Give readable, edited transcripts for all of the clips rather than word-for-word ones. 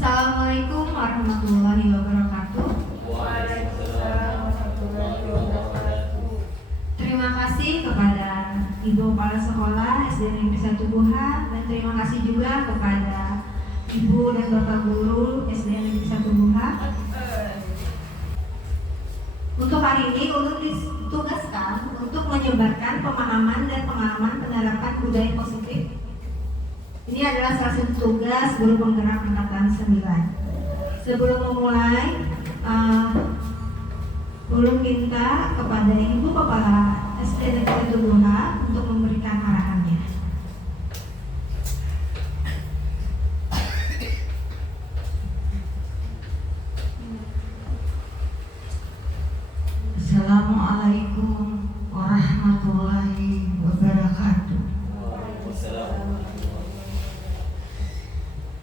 Assalamualaikum warahmatullahi wabarakatuh. Waalaikumsalam warahmatullahi wabarakatuh. Terima kasih kepada Ibu Kepala Sekolah SD Negeri 1 Buha, dan terima kasih juga kepada Ibu dan Bapak Guru SD Negeri 1 Buha. Untuk hari ini Ulun ditugaskan untuk menyebarkan pemahaman dan pengalaman penerapan budaya positif. Ini adalah salah satu tugas guru penggerak angkatan 9. Sebelum memulai, Ulun minta kepada Ibu Kepala SD Negeri 1 Buha untuk memberikan arahannya. Assalamualaikum warahmatullahi wabarakatuh.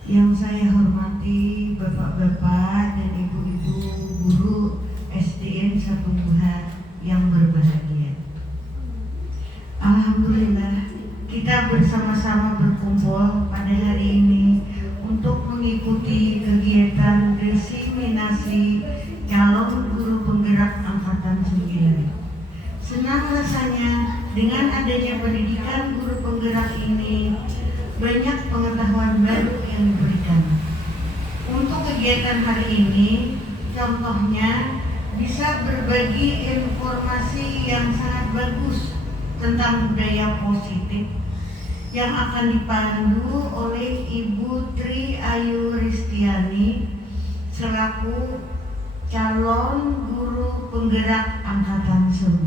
Yang saya hormati Bapak-bapak dan Ibu-ibu guru SDN 1 Buha yang berbahagia. Alhamdulillah kita bersama-sama berkumpul pada hari ini untuk mengikuti kegiatan diseminasi calon guru penggerak angkatan 9. Senang rasanya dengan adanya pendidikan guru penggerak ini banyak pengetahuan baru yang diberikan. Untuk kegiatan hari ini, contohnya bisa berbagi informasi yang sangat bagus tentang budaya positif yang akan dipandu oleh Ibu Tri Ayu Ristiani selaku calon guru penggerak angkatan 9.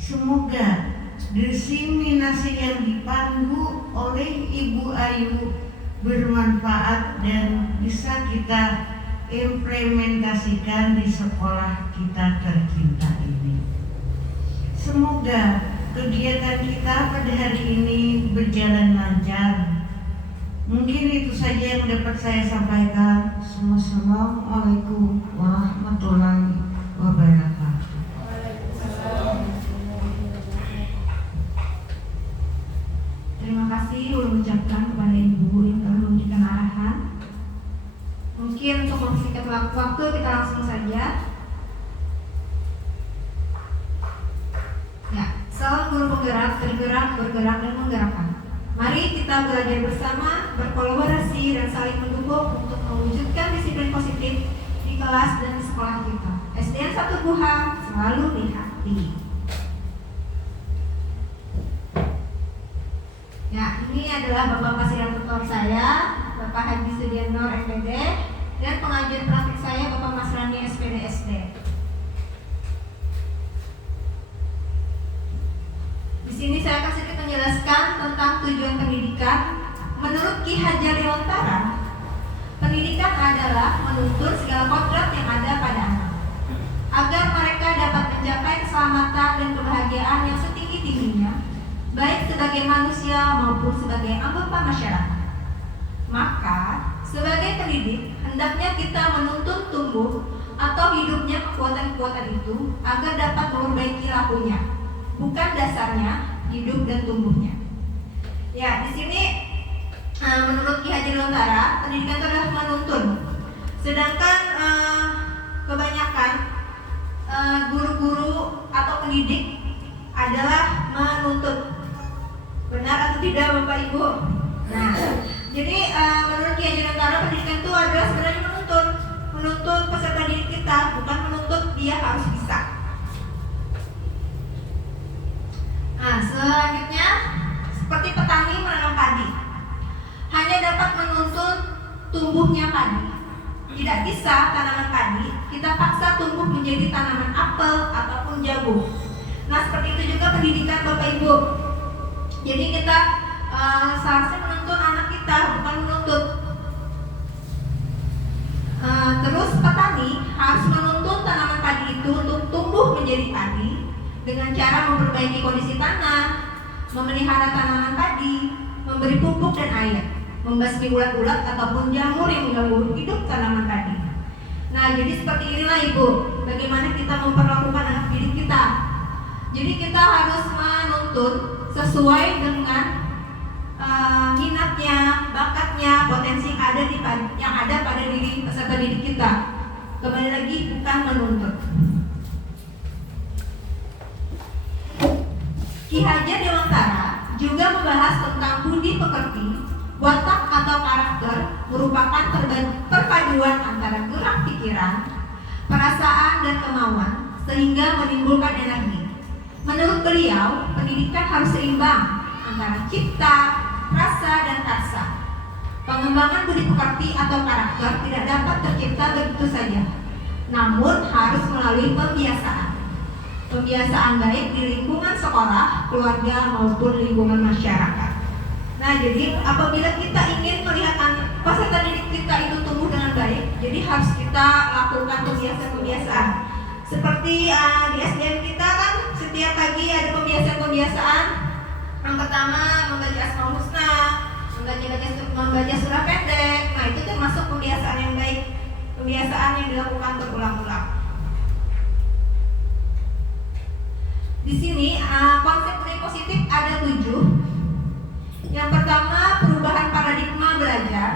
Semoga diseminasi yang dipandu oleh Ibu Ayu bermanfaat dan bisa kita implementasikan di sekolah kita tercinta ini. Semoga kegiatan kita pada hari ini berjalan lancar. Mungkin itu saja yang dapat saya sampaikan. Wassalamualaikum warahmatullahi wabarakatuh. Terima kasih Ulun ucapkan kepada Ibu yang telah memberikan arahan. Mungkin untuk mempersingkat waktu kita langsung saja. Ya, seorang guru penggerak tergerak, bergerak dan menggerakkan. Mari kita belajar bersama, berkolaborasi dan saling mendukung untuk mewujudkan disiplin positif di kelas dan di sekolah kita. SDN 1 Buha selalu di hati. Ya, ini adalah Bapak Fasilitator saya, Bapak Haji Sudianor MPD, dan pengajar praktik saya Bapak Mas Rani SPD SD. Di sini saya akan sedikit menjelaskan tentang tujuan pendidikan. Menurut Ki Hajar Dewantara, pendidikan adalah menuntun segala kodrat yang ada pada anak, agar mereka dapat mencapai keselamatan dan kebahagiaan yang setinggi-tingginya, baik sebagai manusia maupun sebagai anggota masyarakat. Maka, sebagai pendidik, hendaknya kita menuntun tumbuh atau hidupnya kekuatan-kekuatan itu agar dapat memperbaiki lakunya, bukan dasarnya hidup dan tumbuhnya. Ya, di sini menurut Ki Hajar Dewantara, pendidikan itu adalah menuntun. Sedangkan kebanyakan guru-guru atau pendidik adalah menuntut. Benar atau tidak Bapak Ibu? Nah, jadi menurut Ki Hajar Dewantara, pendidikan itu adalah sebenarnya menuntun peserta didik kita, bukan menuntut dia harus bisa. Nah, selanjutnya seperti petani menanam padi, hanya dapat menuntun tumbuhnya padi. Tidak bisa tanaman padi kita paksa tumbuh menjadi tanaman apel ataupun jagung. Nah, seperti itu juga pendidikan Bapak Ibu. Jadi kita seharusnya menuntun anak kita, bukan menuntut. Terus petani harus menuntun tanaman padi itu untuk tumbuh menjadi padi dengan cara memperbaiki kondisi tanah, memelihara tanaman padi, memberi pupuk dan air, membasmi ulat-ulat ataupun jamur yang mengganggu hidup tanaman padi. Nah, jadi seperti inilah Ibu, bagaimana kita memperlakukan anak didik kita. Jadi kita harus menuntun sesuai dengan minatnya, bakatnya, potensi yang ada Kembali lagi, bukan menuntut. Ki Hajar Dewantara juga membahas tentang budi pekerti. Watak atau karakter merupakan perpaduan antara gerak pikiran, perasaan, dan kemauan sehingga menimbulkan energi. Menurut beliau, pendidikan harus seimbang antara cipta, rasa, dan karsa. Pengembangan budi pekerti atau karakter tidak dapat tercipta begitu saja, namun harus melalui pembiasaan. Pembiasaan baik di lingkungan sekolah, keluarga, maupun lingkungan masyarakat. Nah, jadi apabila kita ingin melihat peserta didik kita itu tumbuh dengan baik, jadi harus kita lakukan pembiasaan-pembiasaan. Seperti di SDM kita kan setiap pagi ada pembiasaan-pembiasaan. Yang pertama membaca Asmaul Husna, membaca surah pendek. Nah, itu termasuk pembiasaan yang baik, pembiasaan yang dilakukan berulang-ulang. Di sini konsep nilai positif ada 7. Yang pertama, perubahan paradigma belajar.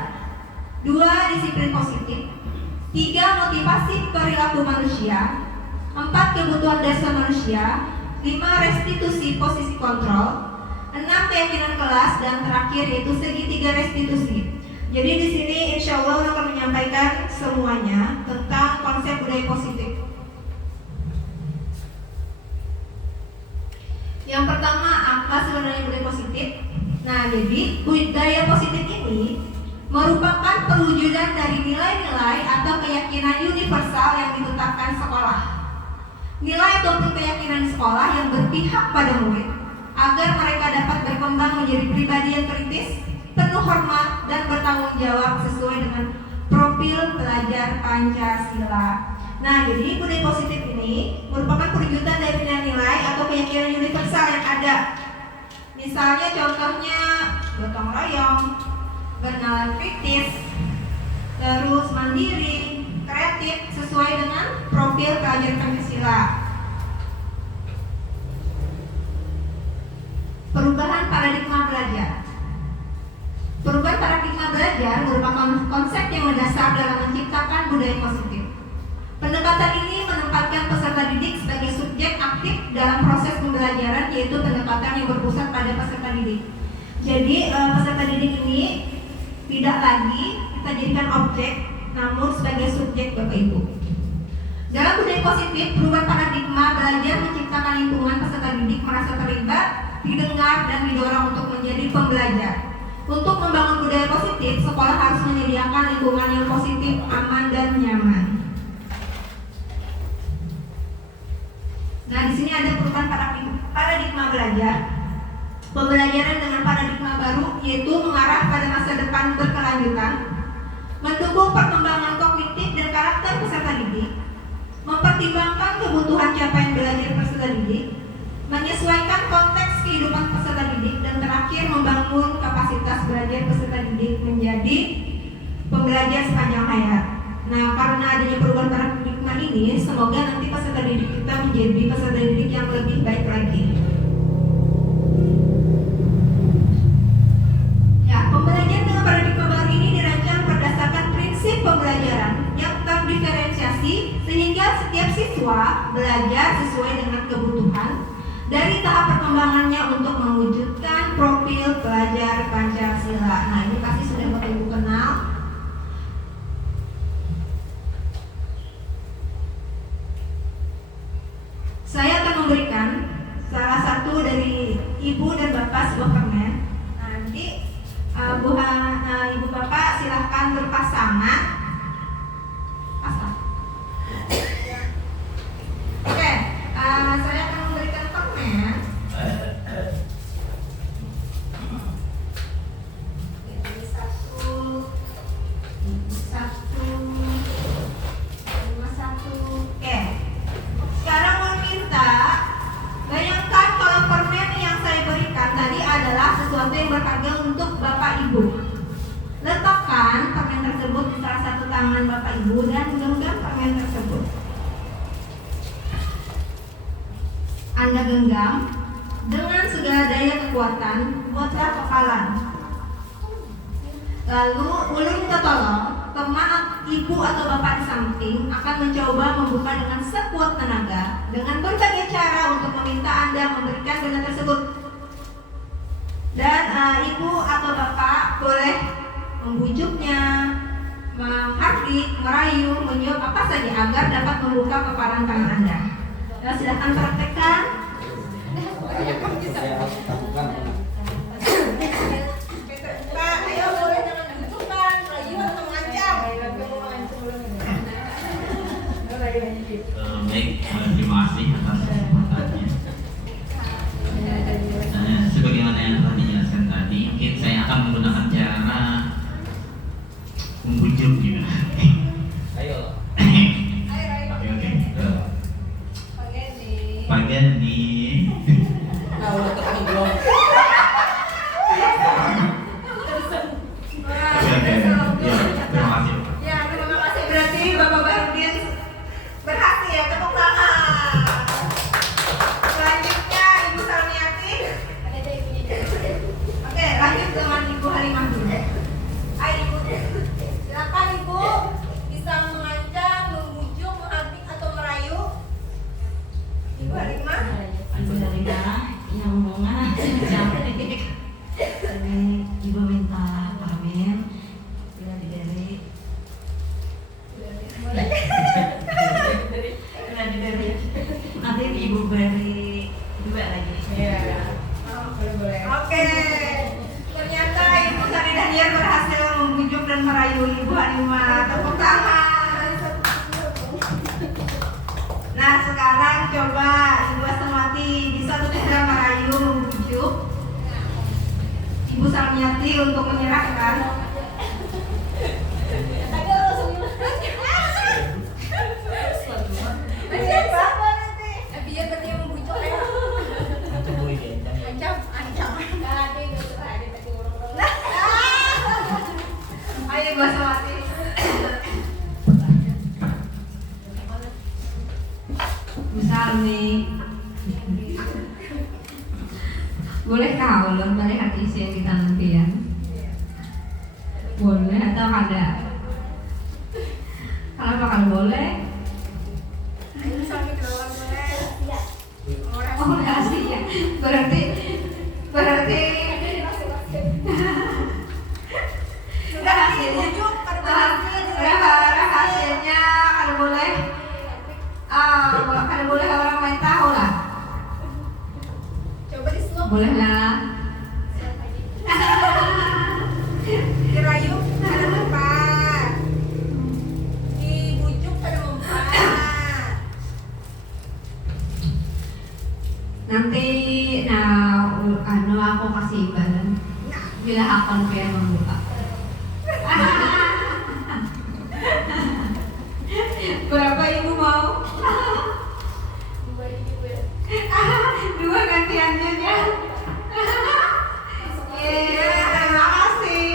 2, disiplin positif. 3, motivasi perilaku manusia. 4, kebutuhan dasar manusia. 5, restitusi posisi kontrol. 6, keyakinan kelas. Dan terakhir yaitu segitiga restitusi. Jadi di sini insya Allah akan menyampaikan semuanya tentang konsep budaya positif. Yang pertama, apa sebenarnya budaya positif? Nah, jadi budaya positif ini merupakan perwujudan dari nilai-nilai atau keyakinan universal yang ditetapkan sekolah. Nilai ataupun keyakinan di sekolah yang berpihak pada murid agar mereka dapat berkembang menjadi pribadi yang kritis, penuh hormat, dan bertanggung jawab sesuai dengan profil pelajar Pancasila. Nah, jadi budaya positif ini merupakan perwujudan dari nilai-nilai atau keyakinan universal yang ada. Misalnya contohnya gotong royong, bernalar kritis, terus mandiri, kreatif sesuai dengan profil pelajar Pancasila. Perubahan paradigma belajar. Perubahan paradigma belajar merupakan konsep yang mendasar dalam menciptakan budaya positif. Pendekatan ini menempatkan peserta didik sebagai subjek aktif dalam proses pembelajaran, yaitu pendekatan yang berpusat pada peserta didik. Jadi peserta didik ini tidak lagi kita jadikan objek, namun sebagai subjek Bapak Ibu. Dalam budaya positif, perubahan paradigma belajar menciptakan lingkungan peserta didik merasa terlibat, didengar, dan didorong untuk menjadi pembelajar. Untuk membangun budaya positif, sekolah harus menyediakan lingkungan yang positif, aman, dan nyaman. Nah, di sini ada perubahan paradigma belajar. Pembelajaran dengan paradigma baru yaitu mengarah pada masa depan berkelanjutan, mendukung perkembangan kognitif dan karakter peserta didik, mempertimbangkan kebutuhan capaian belajar peserta didik, menyesuaikan konteks kehidupan peserta didik, dan terakhir membangun kapasitas belajar peserta didik menjadi pembelajar sepanjang hayat. Nah, karena adanya perubahan paradigma ini, semoga nanti peserta didik kita menjadi peserta didik yang lebih baik lagi. Ya, pembelajaran dengan paradigma baru ini dirancang berdasarkan prinsip pembelajaran yang terdiferensiasi sehingga setiap siswa belajar sesuai dengan kebutuhan dari tahap perkembangannya untuk mewujudkan profil pelajar Pancasila. Nah, ini pasti sudah Bapak Ibu kenal. Saya akan memberikan salah satu dari Ibu dan Bapak sebuah permen. Nanti Ibu Bapak silahkan berpasangan. Pasang. Oke, saya akan memberikan permen. Ini satu, lima satu. Oke. Sekarang meminta, bayangkan kalau permen yang saya berikan tadi adalah sesuatu yang berharga untuk Bapak Ibu. Letakkan permen tersebut di salah satu tangan Bapak Ibu dan genggam permen tersebut. Anda genggam dengan segala daya kekuatan, buatlah kepalan. Lalu ulun ke tolong teman ibu atau bapak di samping akan mencoba membuka dengan sekuat tenaga dengan berbagai cara untuk meminta Anda memberikan benda tersebut. Dan ibu atau bapak boleh membujuknya, menghardik, merayu, meniup apa saja agar dapat membuka kepalan tangan Anda. Dan silahkan praktekkan. Pak, ayo boleh jangan dibutuhkan, merayu atau mengancam. Baik, terima kasih atas kesempatannya. Sebagaimana yang telah dijelaskan tadi, mungkin saya akan menggunakan cara membujuk juga. Ayo. Oke. Pak Gandhi. Terima kasih. Ya, terima kasih. Berarti Bapak Bahrudin berhasil ya, tepuk tangan. Selanjutnya Ibu Salmiati. Oke, lanjut dengan Ibu Halimah dulu. Ayo Ibu, silakan Ibu bisa mengancam, membujuk, menghardik atau merayu. Ibu Halimah. Ibu Halimah yang omongan cantik. Ini ibu minta pamit bila diberi. Nanti ibu beri dua lagi. Oke. Ternyata Ibu Sari Daniel berhasil membujuk dan merayu Ibu Halimah. Tepuk tangan. Nah, sekarang coba Ibu Asmawati bisa tidak merayu, membujuk Ibu Salmiati untuk menyerahkan. Biar berarti membujuk ya. Ayo Ibu Asmawati. Bu Salmi, bolehkah ulur melihat isi yang kita nantikan? Boleh atau kada? Kenapa kalau boleh? Ibu Salmi keluar boleh. Oh rahasia. Berarti Sudah dibujuk rahasianya kalau boleh. Kalau boleh orang lain tahu lah. coba di slow. Boleh lah. Dirayu ada mempat. Dibujuk ada mempat. Nanti aku kasih imbalan bila akun yang membuka. Berapa ibu mau? Dua gantiannya ya. Iya, terima kasih.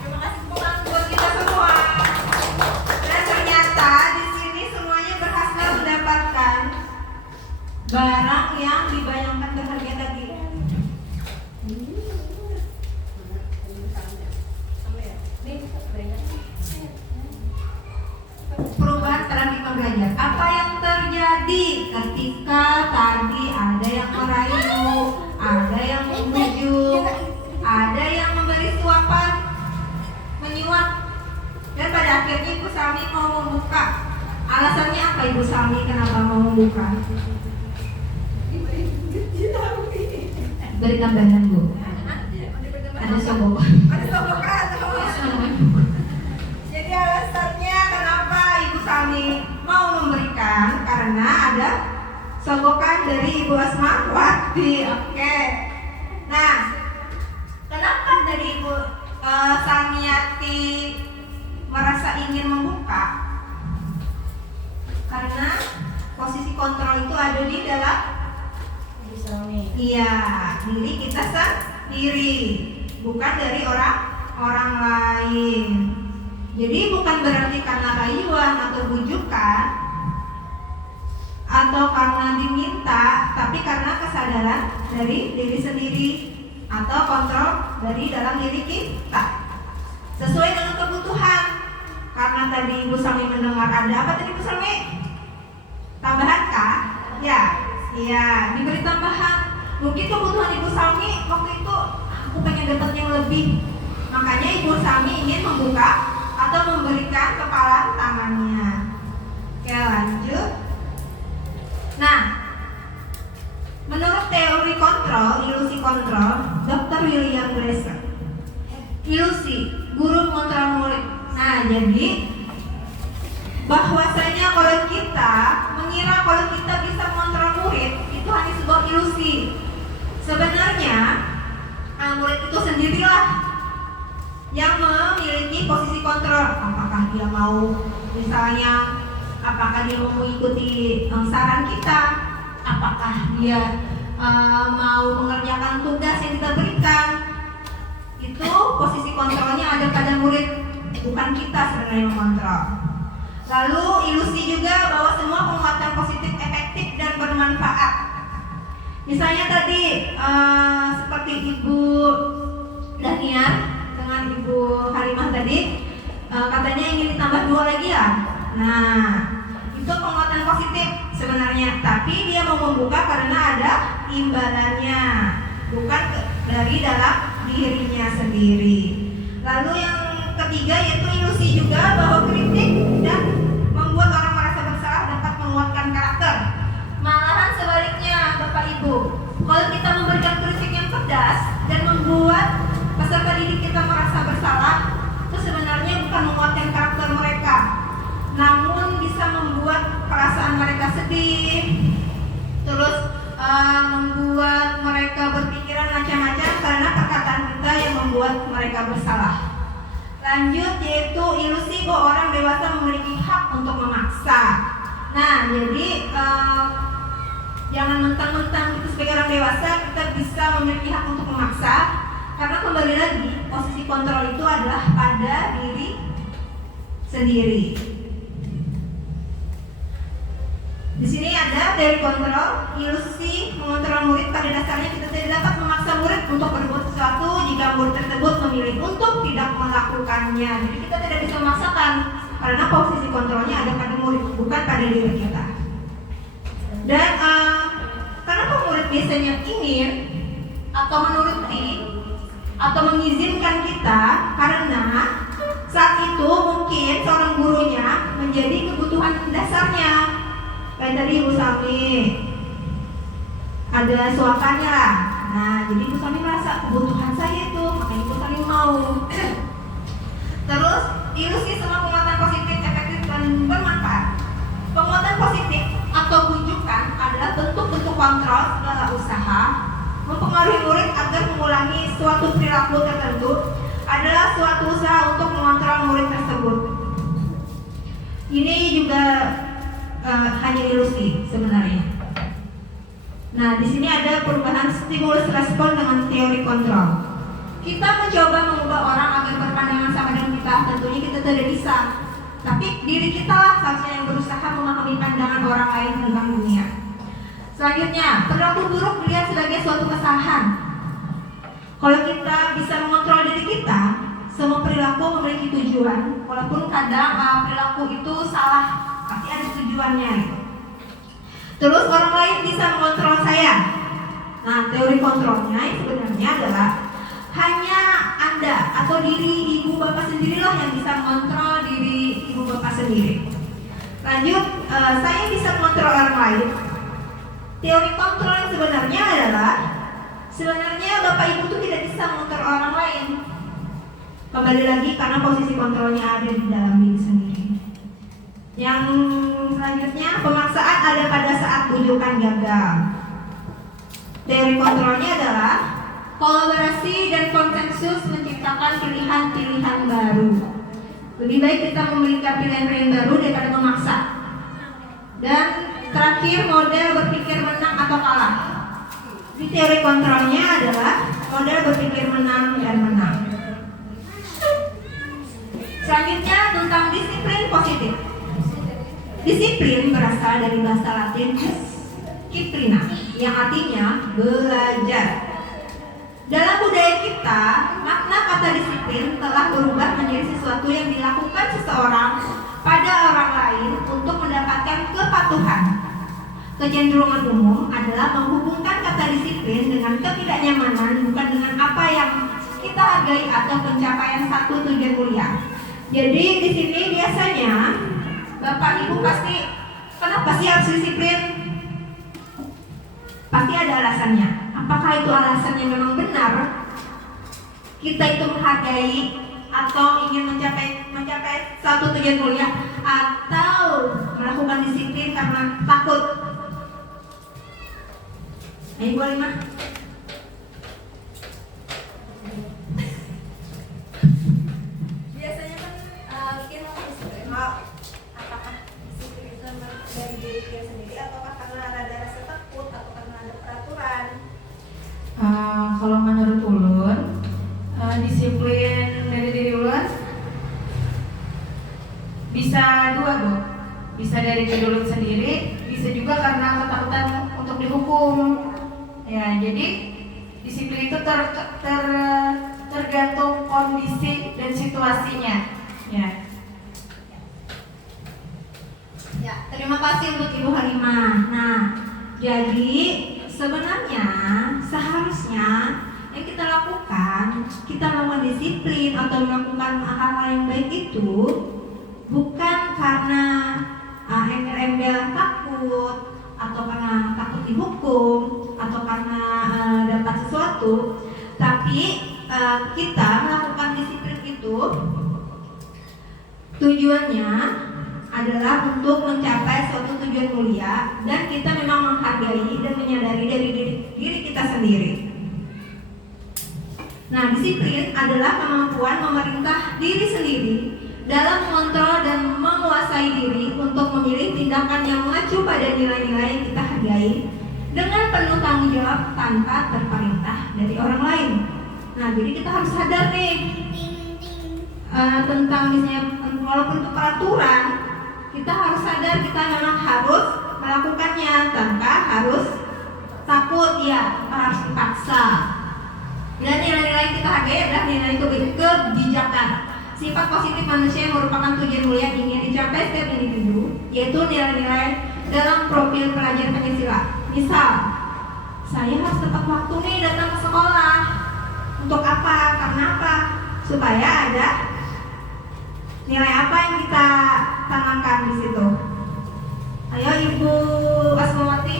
Terima kasih pulang buat kita semua. Dan ternyata di sini semuanya berhasil mendapatkan barang yang dibayangkan berharga tadi. Perubahan paradigma belajar. Apa yang terjadi ketika tadi ada yang merayu, ada yang membujuk, ada yang memberi suapan, menyuap, dan pada akhirnya Ibu Salmi mau membuka. Alasannya apa Ibu Salmi kenapa mau membuka? Beri tambahan Bu. Ada sogokan. Ada sogokan. Jadi alasannya kenapa Ibu Salmi mau memberikan karena ada sogokan dari Ibu Asmawati. Oke. Nah, kenapa dari Ibu Salmiati merasa ingin membuka? Karena posisi kontrol itu ada di dalam diri kita sendiri, bukan dari orang lain. Jadi bukan berarti karena rayuan atau bujukan atau karena diminta, tapi karena kesadaran dari diri sendiri atau kontrol dari dalam diri kita sesuai dengan kebutuhan. Ibu Sami mendengar ada apa tadi Ibu Sami? Tambahan kah? Ya, iya, diberi tambahan. Mungkin kebutuhan Ibu Sami waktu itu aku pengen dapat yang lebih. Makanya Ibu Sami ingin membuka atau memberikan kepalan tangannya. Oke, lanjut. Nah, menurut teori kontrol, ilusi kontrol, Dr. William Glasser, ilusi, guru mengontrol murid. Nah, jadi bahwasanya kalau kita mengira kalau kita bisa mengontrol murid, itu hanya sebuah ilusi. Sebenarnya murid itu sendirilah yang memiliki posisi kontrol. Apakah dia mau, misalnya, apakah dia mau mengikuti saran kita, apakah dia mau mengerjakan tugas yang kita berikan. Itu posisi kontrolnya ada pada murid, bukan kita sebenarnya mengontrol. Lalu ilusi juga bahwa semua penguatan positif efektif dan bermanfaat. Misalnya tadi seperti Ibu Daniar dengan Ibu Halimah tadi, katanya ingin ditambah 2 lagi ya. Nah, itu penguatan positif sebenarnya, tapi dia mau membuka karena ada imbalannya, bukan dari dalam dirinya sendiri. Lalu yang ketiga yaitu ilusi juga bahwa kritik dan membuat orang merasa bersalah dapat menguatkan karakter. Malahan sebaliknya Bapak Ibu, kalau kita memberikan kritik yang pedas dan membuat peserta didik kita merasa bersalah, itu sebenarnya bukan menguatkan karakter mereka, namun bisa membuat perasaan mereka sedih, terus membuat mereka berpikiran macam-macam karena perkataan kita yang membuat mereka bersalah. Lanjut yaitu ilusi bahwa orang dewasa memiliki hak untuk memaksa. Nah, jadi jangan mentang-mentang kita sebagai orang dewasa kita bisa memiliki hak untuk memaksa, karena kembali lagi posisi kontrol itu adalah pada diri sendiri. Di sini ada dari kontrol, ilusi mengontrol murid. Pada dasarnya kita tidak dapat memaksa murid untuk berbuat sesuatu jika murid tersebut memilih untuk tidak melakukannya. Jadi kita tidak bisa memaksakan karena posisi kontrolnya ada pada murid, bukan pada diri kita. Dan kenapa murid biasanya ingin atau menuruti atau mengizinkan kita? Karena saat itu mungkin seorang gurunya menjadi kebutuhan dasarnya. Kayak tadi Ibu Sami ada suapannya lah. Nah, jadi Ibu Sami merasa kebutuhan saya itu, makanya Ibu Sami mau. Terus ilusi semua penguatan positif efektif dan bermanfaat. Penguatan positif atau bujukan adalah bentuk-bentuk kontrol segala usaha mempengaruhi murid agar mengulangi suatu perilaku tertentu adalah suatu usaha untuk mengontrol murid tersebut. Ini juga hanya ilusi sebenarnya. Nah, di sini ada perubahan stimulus respon dengan teori kontrol. Kita mencoba mengubah orang agar berpandangan sama dengan kita, tentunya kita tidak bisa. Tapi diri kita lah seharusnya yang berusaha memahami pandangan orang lain tentang dunia. Selanjutnya, perilaku buruk dilihat sebagai suatu kesalahan. Kalau kita bisa mengontrol diri kita, semua perilaku memiliki tujuan. Walaupun kadang perilaku itu salah, pasti ada tujuannya. Terus orang lain bisa mengontrol saya. Nah, teori kontrolnya sebenarnya adalah hanya Anda atau diri ibu bapak sendirilah yang bisa mengontrol diri ibu bapak sendiri. Lanjut, saya bisa mengontrol orang lain. Teori kontrol yang sebenarnya adalah sebenarnya bapak ibu itu tidak bisa mengontrol orang lain. Kembali lagi karena posisi kontrolnya ada di dalam diri sendiri. Yang selanjutnya, pemaksaan ada pada saat bujukan gagal. Teori kontrolnya adalah kolaborasi dan konsensus menciptakan pilihan-pilihan baru. Lebih baik kita memberikan pilihan-pilihan baru daripada memaksa. Dan terakhir, model berpikir menang atau kalah. Di teori kontrolnya adalah model berpikir menang dan menang. Selanjutnya tentang disiplin positif. Disiplin berasal dari bahasa Latin disciplina, yang artinya belajar. Dalam budaya kita, makna kata disiplin telah berubah menjadi sesuatu yang dilakukan seseorang pada kepada orang lain untuk mendapatkan kepatuhan. Kecenderungan umum adalah menghubungkan kata disiplin dengan ketidaknyamanan, bukan dengan apa yang kita hargai atau pencapaian satu tujuan mulia. Jadi di sini biasanya Bapak Ibu pasti, kenapa sih harus disiplin? Pasti ada alasannya. Apakah itu alasannya memang benar? Kita itu menghargai atau ingin mencapai satu tujuan mulia, atau melakukan disiplin karena takut? Ayo Bu Lima. Biasanya kan kita disiplin. Apakah disiplin itu dari diri kita sendiri, ataukah karena ada rasa takut, atau karena ada peraturan? Kalau menurut ulun, disiplin dari diri ulun bisa dua, Bu. Bisa dari diri ulun sendiri, bisa juga karena ketakutan untuk dihukum. Ya, jadi disiplin itu tergantung kondisi dan situasinya. Ya. Ya, terima kasih untuk Ibu Halimah. Nah, jadi sebenarnya seharusnya yang kita lakukan, kita melakukan disiplin atau melakukan hal-hal yang baik itu bukan karena embel-embel takut, atau karena takut dihukum, atau karena dapat sesuatu, tapi kita melakukan disiplin itu tujuannya adalah untuk mencapai suatu tujuan mulia, dan kita memang menghargai dan menyadari dari diri kita sendiri. Nah, disiplin adalah kemampuan memerintah diri sendiri dalam mengontrol dan menguasai diri untuk memilih tindakan yang mengacu pada nilai-nilai yang kita hargai dengan penuh tanggung jawab tanpa terperintah dari orang lain. Nah, jadi kita harus sadar nih tentang misalnya walaupun itu peraturan, kita harus sadar kita memang harus melakukannya tanpa harus takut, ya, harus dipaksa. Dan nilai-nilai yang kita hargai adalah nilai kebijakan. Sifat positif manusia yang merupakan tujuan mulia ingin dicapai setiap individu, yaitu nilai-nilai dalam profil pelajar Pancasila. Misal, saya harus tepat waktu nih datang ke sekolah. Untuk apa? Karena apa? Supaya ada nilai apa yang kita tanamkan di situ. Ayo Ibu Asmawati.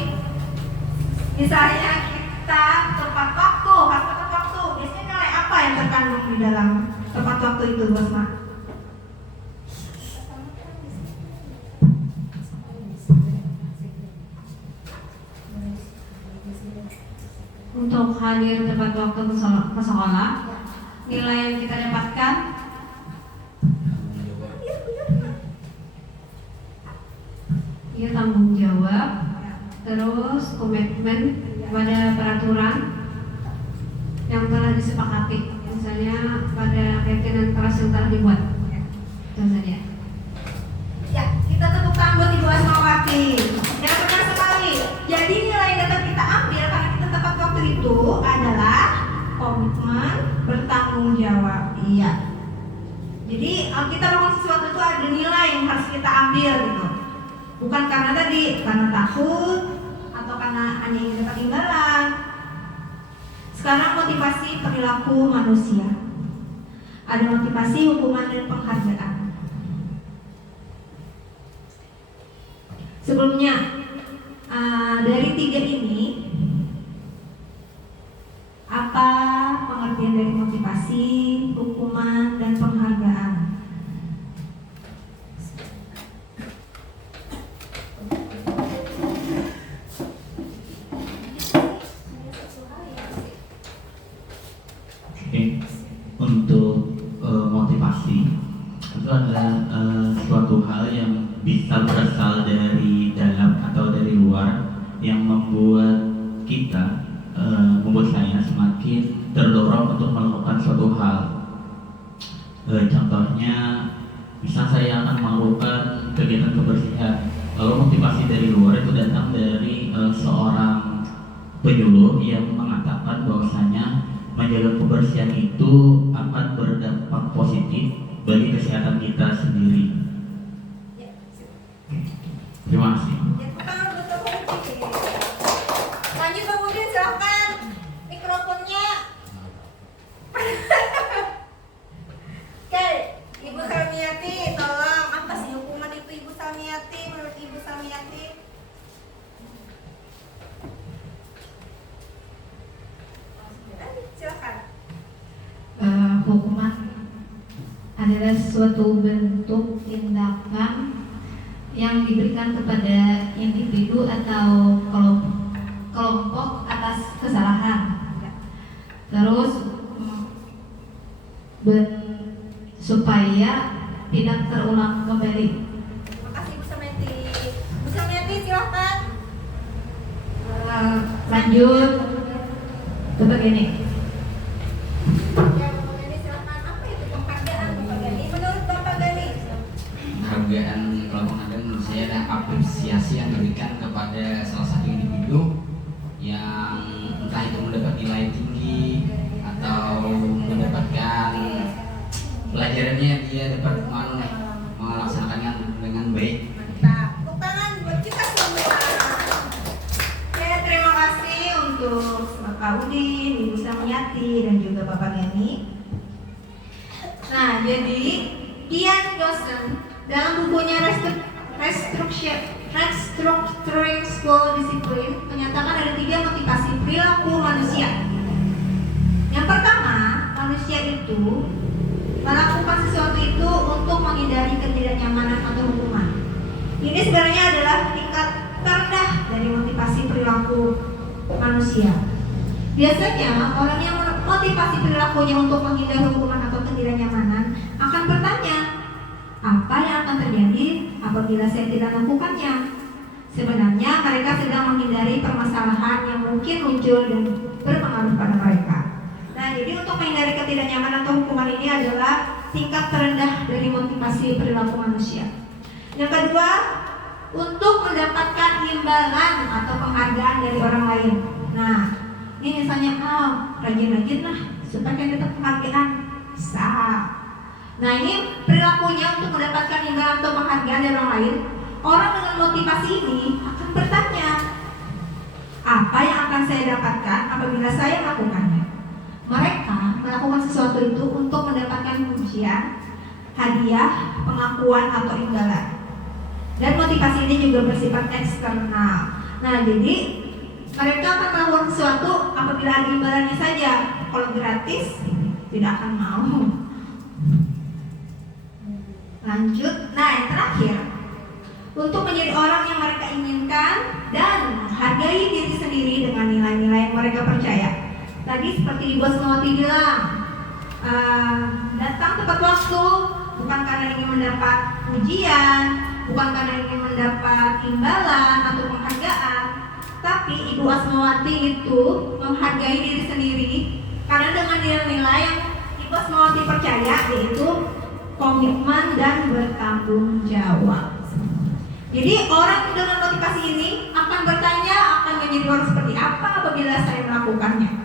Misalnya kita tepat waktu, harus tepat waktu. Biasanya nilai apa yang terkandung di dalam tepat waktu itu, Bu Asma? Untuk hadir tepat waktu ke sekolah, nilai yang kita dapatkan ya tanggung jawab, terus komitmen pada peraturan yang telah disepakati, misalnya pada keyakinan keras yang telah dibuat. Itu saja. Ya, kita tepuk tangan buat Ibu Asmawati. Ya, benar sekali. Jadi nilai yang dapat kita ambil karena kita tepat waktu itu adalah komitmen, bertanggung jawab. Iya. Jadi kita melakukan sesuatu itu ada nilai yang harus kita ambil gitu. Bukan karena karena takut atau karena hanya ingin dapat imbalan. Sekarang motivasi perilaku manusia. Ada motivasi, hukuman, dan penghargaan. Sebelumnya dari tiga ini, apa pengertian dari motivasi, hukuman, dan penghargaan? Oke. Untuk motivasi itu adalah suatu hal yang bisa berasal dari dalam atau dari luar, yang membuat kita, membuat saya semakin terdorong untuk melakukan suatu hal. Contohnya, misal saya akan melakukan kegiatan kebersihan, lalu motivasi dari luar itu datang dari seorang penyuluh yang mengatakan bahwasanya menjaga kebersihan itu akan berdampak positif bagi kesehatan kita sendiri. Samiyati, tolong apa sih hukuman itu Ibu Samiyati menurut Ibu Samiyati? Silakan. Hukuman adalah suatu bentuk tindakan yang diberikan kepada individu atau kelompok atas kesalahan. Terus supaya tidak terulang kembali. Terima kasih Bu Samiyati. Bu Samiyati silakan. Lanjut ke begini. Ya, Bapak Gani silakan. Apa itu penghargaan Bapak Gani? Menurut Bapak Gani? Penghargaan kalau penghargaan menurut saya adalah apresiasi yang diberikan kepada salah satu individu yang entah itu mendapat nilai tinggi atau mendapatkan pelajarannya dia dapat melaksanakannya dengan baik. Mantap. Tepuk tangan buat kita semua. Oke, terima kasih untuk Bapak Udin, Ibu Samiyati, dan juga Bapak Gani. Nah, jadi Ian Dawson dalam bukunya Restructuring School Discipline menyatakan ada 3 motivasi perilaku manusia. Yang pertama, manusia itu melakukan sesuatu itu untuk menghindari ketidaknyamanan atau hukuman. Ini sebenarnya adalah tingkat terendah dari motivasi perilaku manusia. Biasanya orang yang motivasi perilakunya untuk menghindari hukuman atau ketidaknyamanan akan bertanya, apa yang akan terjadi apabila saya tidak melakukannya? Sebenarnya mereka sedang menghindari permasalahan yang mungkin muncul dan berpengaruh pada mereka. Nah, jadi untuk menghindari ketidaknyamanan atau hukuman ini adalah tingkat terendah dari motivasi perilaku manusia. Yang kedua, untuk mendapatkan imbalan atau penghargaan dari orang lain. Nah, ini misalnya, rajin-rajin lah supaya dapat penghargaan. Bisa. Nah, ini perilakunya untuk mendapatkan imbalan atau penghargaan dari orang lain. Orang dengan motivasi ini akan bertanya, apa yang akan saya dapatkan apabila saya melakukannya? Mereka melakukan sesuatu itu untuk mendapatkan pujian, hadiah, pengakuan, atau imbalan. Dan motivasi ini juga bersifat eksternal. Nah, jadi mereka akan melakukan sesuatu apabila ada imbalannya saja. Kalau gratis, tidak akan mau. Lanjut. Nah, yang terakhir, untuk menjadi orang yang mereka inginkan dan menghargai diri sendiri dengan nilai-nilai yang mereka percaya. Tadi seperti Ibu Asmawati bilang, datang tepat waktu bukan karena ingin mendapat pujian, bukan karena ingin mendapat imbalan atau penghargaan, tapi Ibu Asmawati itu menghargai diri sendiri karena dengan nilai-nilai yang Ibu Asmawati percaya, yaitu komitmen dan bertanggung jawab. Jadi orang dengan motivasi ini akan bertanya, akan menjadi orang seperti apa apabila saya melakukannya.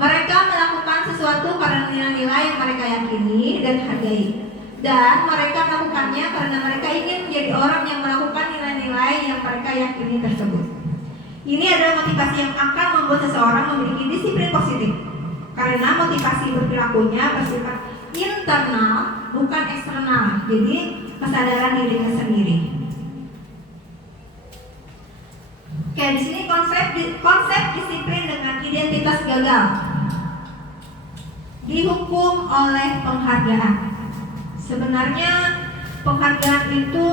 Mereka melakukan sesuatu karena nilai-nilai yang mereka yakini dan hargai. Dan mereka melakukannya karena mereka ingin menjadi orang yang melakukan nilai-nilai yang mereka yakini tersebut. Ini adalah motivasi yang akan membuat seseorang memiliki disiplin positif. Karena motivasi berperilakunya bersifat internal, bukan eksternal. Jadi kesadaran dirinya sendiri. Oke, di sini konsep disiplin dengan identitas gagal dihukum oleh penghargaan. Sebenarnya penghargaan itu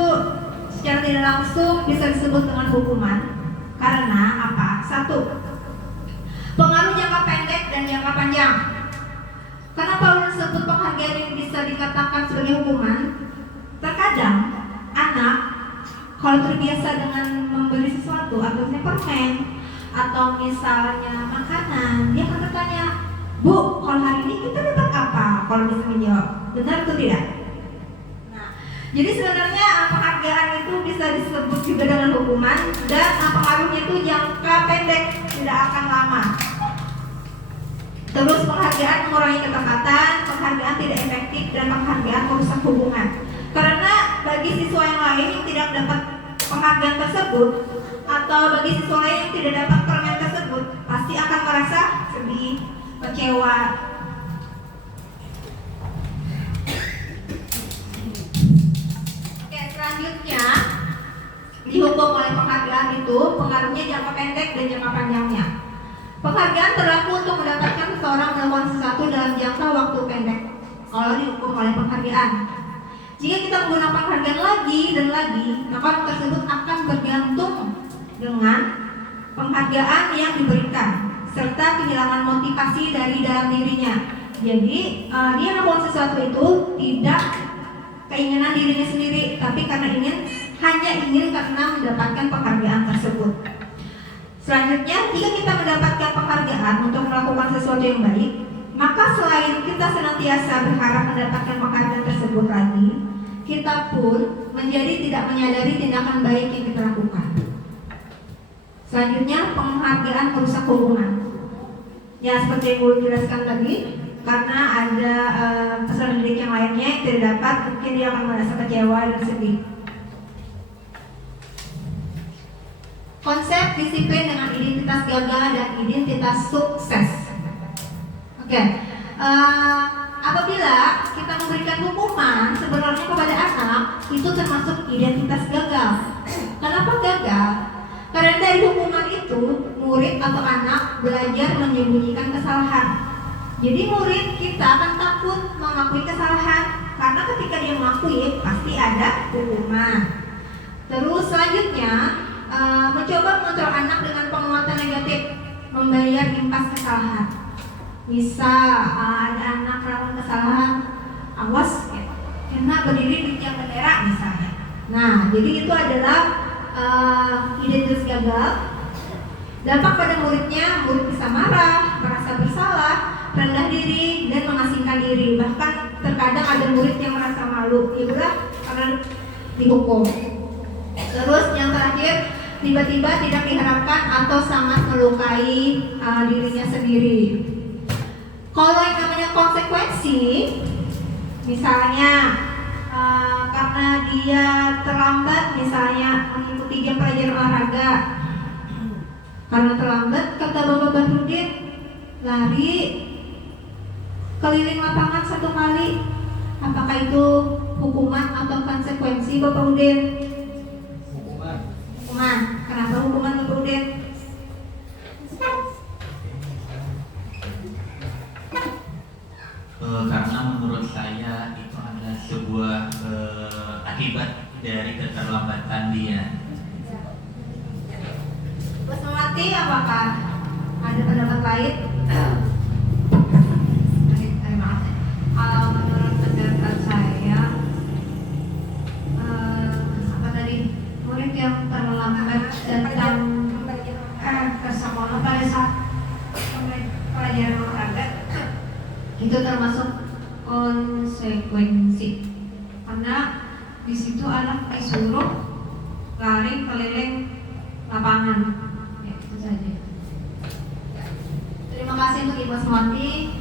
secara tidak langsung bisa disebut dengan hukuman. Karena apa? 1. Pengaruh jangka pendek dan jangka panjang. Kenapa ulun sebut penghargaan ini bisa dikatakan sebagai hukuman? Terkadang anak kalau terbiasa dengan memberi sesuatu, atau misalnya permen, atau misalnya makanan, dia akan bertanya, Bu, kalau hari ini kita dapat apa? Kalau bisa menjawab, benar atau tidak? Nah, jadi sebenarnya penghargaan itu bisa disebut juga dengan hukuman, dan pengaruhnya itu jangka pendek, tidak akan lama. Terus penghargaan mengurangi ketepatan, penghargaan tidak efektif, dan penghargaan merusak hubungan. Karena bagi siswa yang lain yang tidak dapat penghargaan tersebut, atau bagi siswa lain yang tidak dapat permen tersebut, pasti akan merasa sedih, kecewa. dihukum oleh penghargaan itu pengaruhnya jangka pendek dan jangka panjangnya. Penghargaan berlaku untuk mendapatkan seseorang melakukan sesuatu dalam jangka waktu pendek kalau dihukum oleh penghargaan. Jika kita menggunakan penghargaan lagi dan lagi, maka orang tersebut akan bergantung dengan penghargaan yang diberikan serta kehilangan motivasi dari dalam dirinya. Jadi dia melakukan sesuatu itu tidak keinginan dirinya sendiri, tapi karena hanya ingin karena mendapatkan penghargaan tersebut. Selanjutnya, jika kita mendapatkan penghargaan untuk melakukan sesuatu yang baik, maka selain kita senantiasa berharap mendapatkan penghargaan tersebut lagi, kita pun menjadi tidak menyadari tindakan baik yang kita lakukan. Selanjutnya, penghargaan merusak hubungan. Ya, seperti yang Guru jelaskan tadi, karena ada peserta didik yang lainnya yang tidak dapat, mungkin dia akan merasa kecewa dan sedih. Konsep disiplin dengan identitas gagal dan identitas sukses. Oke, apabila kita memberikan hukuman sebenarnya kepada anak, itu termasuk identitas gagal. Kenapa gagal? Karena dari hukuman itu, murid atau anak belajar menyembunyikan kesalahan. Jadi murid kita akan takut mengakui kesalahan, karena ketika dia mengakui pasti ada hukuman. Terus selanjutnya, mencoba mengontrol anak dengan penguatan negatif, membayar impas kesalahan. Misal ada anak melakukan kesalahan, awas ya, karena berdiri di tiang bendera misalnya. Nah, jadi itu adalah identitas gagal. Dampak pada muridnya, murid bisa marah, merasa bersalah, rendah diri, dan mengasingkan diri. Bahkan terkadang ada murid yang merasa malu, itulah karena dihukum. Terus yang terakhir, tiba-tiba tidak diharapkan atau sangat melukai dirinya sendiri. Kalau yang namanya konsekuensi, misalnya karena dia terlambat, misalnya mengikuti jam pelajaran olahraga, karena terlambat, kata Bapak Badrudin, lari keliling lapangan 1 kali. Apakah itu hukuman atau konsekuensi Bapak Udin? Hukuman. Kenapa hukuman Bapak Udin? Karena menurut saya itu adalah sebuah akibat dari keterlambatan dia. Bu Semawati, apakah ada pendapat lain? Terima kasih. Kalau menurut pendapat saya, apa tadi, murid yang terlambat datang ke sekolah pada saat pelajaran olahraga itu termasuk konsekuensi, karena di situ anak disuruh lari keliling lapangan. Ya, itu saja. Terima kasih untuk Ibu Semawati.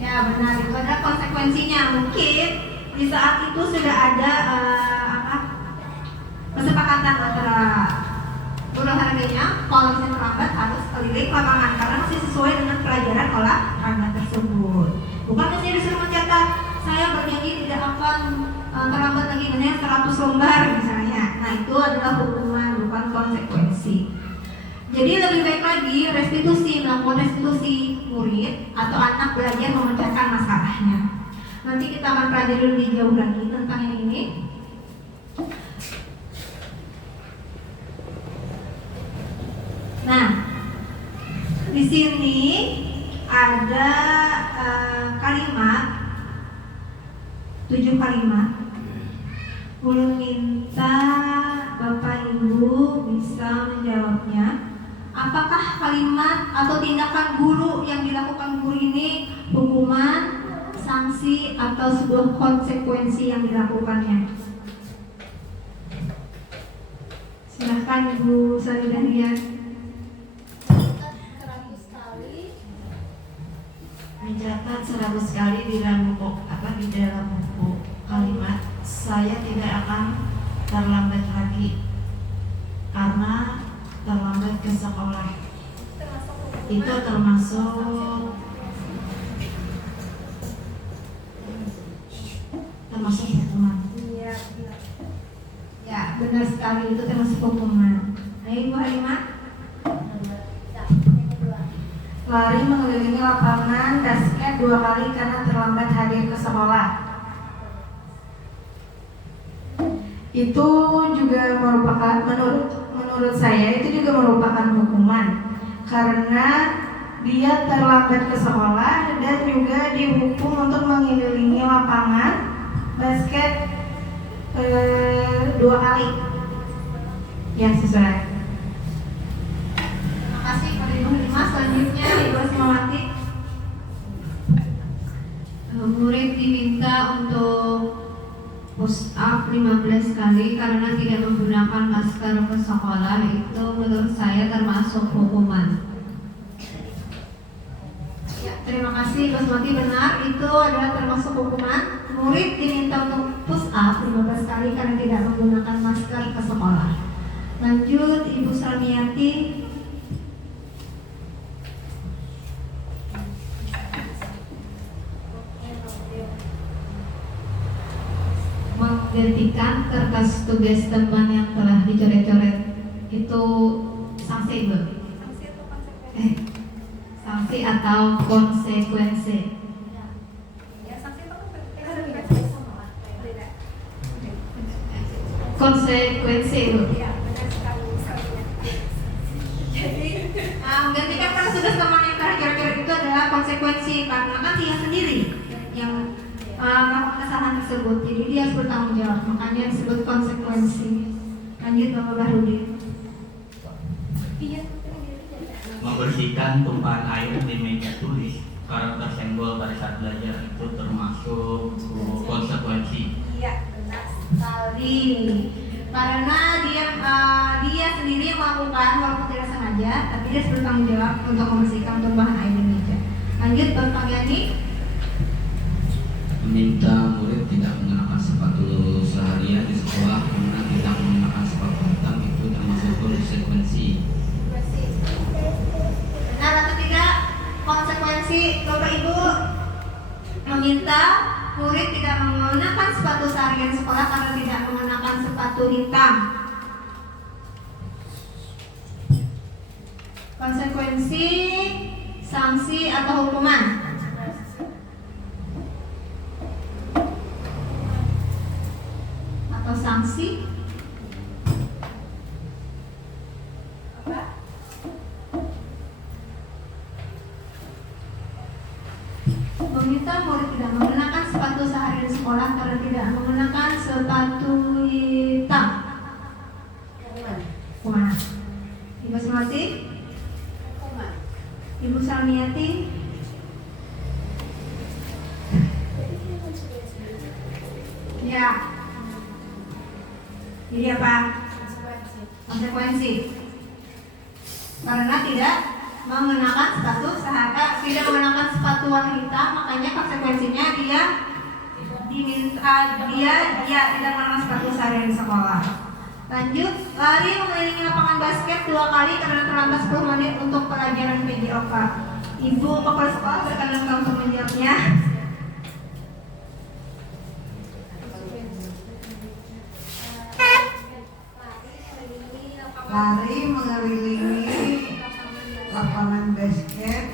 Ya benar, itu adalah konsekuensinya. Mungkin di saat itu sudah ada kesepakatan antara guru olahraganya, kalau misalnya terlambat harus keliling lapangan karena masih sesuai dengan pelajaran olahraga tersebut. Bukan misalnya disuruh mencatat, saya berjanji tidak akan terlambat lagi misalnya 100 lembar misalnya. Nah itu adalah hukuman, bukan konsekuensi. Jadi lebih baik lagi melakukan restitusi murid atau anak belajar memecahkan masalahnya. Nanti kita akan pelajari lebih jauh lagi tentang yang ini. Nah, di sini ada kalimat 7 kalimat. Ulun minta Bapak Ibu bisa menjawabnya. Apakah kalimat atau tindakan guru yang dilakukan guru ini hukuman, sanksi, atau sebuah konsekuensi yang dilakukannya? Silahkan Ibu Salidahrian. Mencatat 100 kali di dalam buku kalimat, saya tidak akan terlambat lagi karena terlambat ke sekolah. Itu termasuk hukuman. Ya, benar sekali, itu termasuk hukuman. Ayo Ibu Halimah. Lari mengelilingi lapangan basket 2 kali karena terlambat hadir ke sekolah. Itu juga merupakan menurut saya itu juga merupakan hukuman karena dia terlambat ke sekolah dan juga dihukum untuk mengelilingi lapangan basket 2 kali. Ya, sesuai. Terima kasih kepada Ibu Halimah. Selanjutnya Ibu Asmawati. Murid diminta untuk push up 15 kali karena tidak menggunakan masker ke sekolah. Itu menurut saya termasuk hukuman. Ya, terima kasih Ibu Asmawati, benar itu adalah termasuk hukuman. Murid diminta untuk push up 15 kali karena tidak menggunakan masker ke sekolah. Lanjut Ibu Salmiati. Menggantikan kertas tugas teman yang telah dicoret-coret. Itu sanksi, Bu? Sanksi atau konsekuensi? Konsekuensi, Bu. Menggantikan kertas tugas teman yang telah dicoret-coret itu adalah konsekuensi karena kan dia sendiri yang melakukan kesalahan tersebut, jadi dia harus bertanggung jawab, makanya disebut konsekuensi. Lanjut Bapak Bahrudin. Membersihkan tumpahan air di meja tulis karena tersenggol pada saat belajar itu termasuk konsekuensi. Iya, benar sekali. Karena dia sendiri yang melakukan walaupun tidak sengaja, tapi dia harus bertanggung jawab untuk membersihkan tumpahan air di meja. Lanjut Bapak Gani. Meminta murid tidak mengenakan sepatu seharian di sekolah karena tidak mengenakan sepatu hitam itu termasuk konsekuensi. Benar atau tidak? Konsekuensi Bapak Ibu meminta murid tidak mengenakan sepatu seharian di sekolah karena tidak mengenakan sepatu hitam. Konsekuensi, sanksi atau hukuman? Atau sanksi? Meminta murid tidak mengenakan sepatu sehari di sekolah karena tidak mengenakan sepatu hitam. Hukuman. Ibu Asmawati? Ibu Salmiati? Ya. Jadi apa? Konsekuensi. Karena tidak mengenakan sepatu tidak mengenakan sepatu warna hitam, makanya konsekuensinya dia tidak mengenakan sepatu sehari di sekolah. Lanjut, lari mengelilingi lapangan basket 2 kali karena terlambat 10 menit untuk pelajaran PJOK. Ibu kepala sekolah berkenan untuk menjawabnya. Lari mengelilingi lapangan basket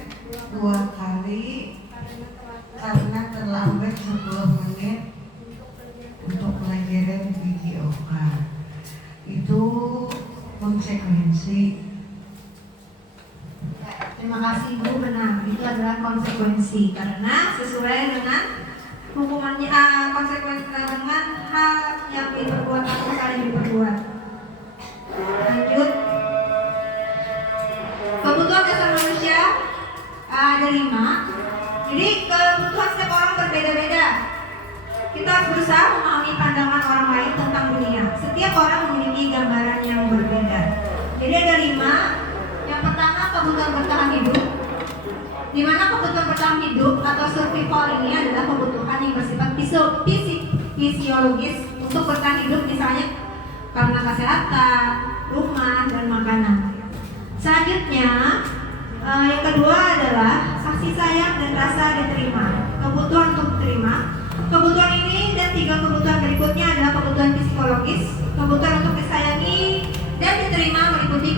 2 kali karena terlambat 10 menit untuk pelajaran PJOK. Itu konsekuensi. Terima kasih Ibu, benar itu adalah konsekuensi karena sesuai dengan hukumannya, konsekuensi dengan hal yang diperbuat atau saling diperbuat. Lanjut, kebutuhan dasar manusia ada 5. Jadi kebutuhan setiap orang berbeda-beda. Kita harus berusaha memahami pandangan orang lain tentang dunia. Setiap orang memiliki gambaran yang berbeda. Jadi ada 5. Yang pertama kebutuhan bertahan hidup. Di mana kebutuhan bertahan hidup atau survival ini adalah kebutuhan yang bersifat fisiologis untuk bertahan hidup, misalnya karena kesehatan, rumah, dan makanan. Selanjutnya, yang kedua adalah kasih sayang dan rasa diterima. Kebutuhan untuk diterima. Kebutuhan ini dan 3 kebutuhan berikutnya adalah kebutuhan psikologis. Kebutuhan untuk disayangi dan diterima meliputi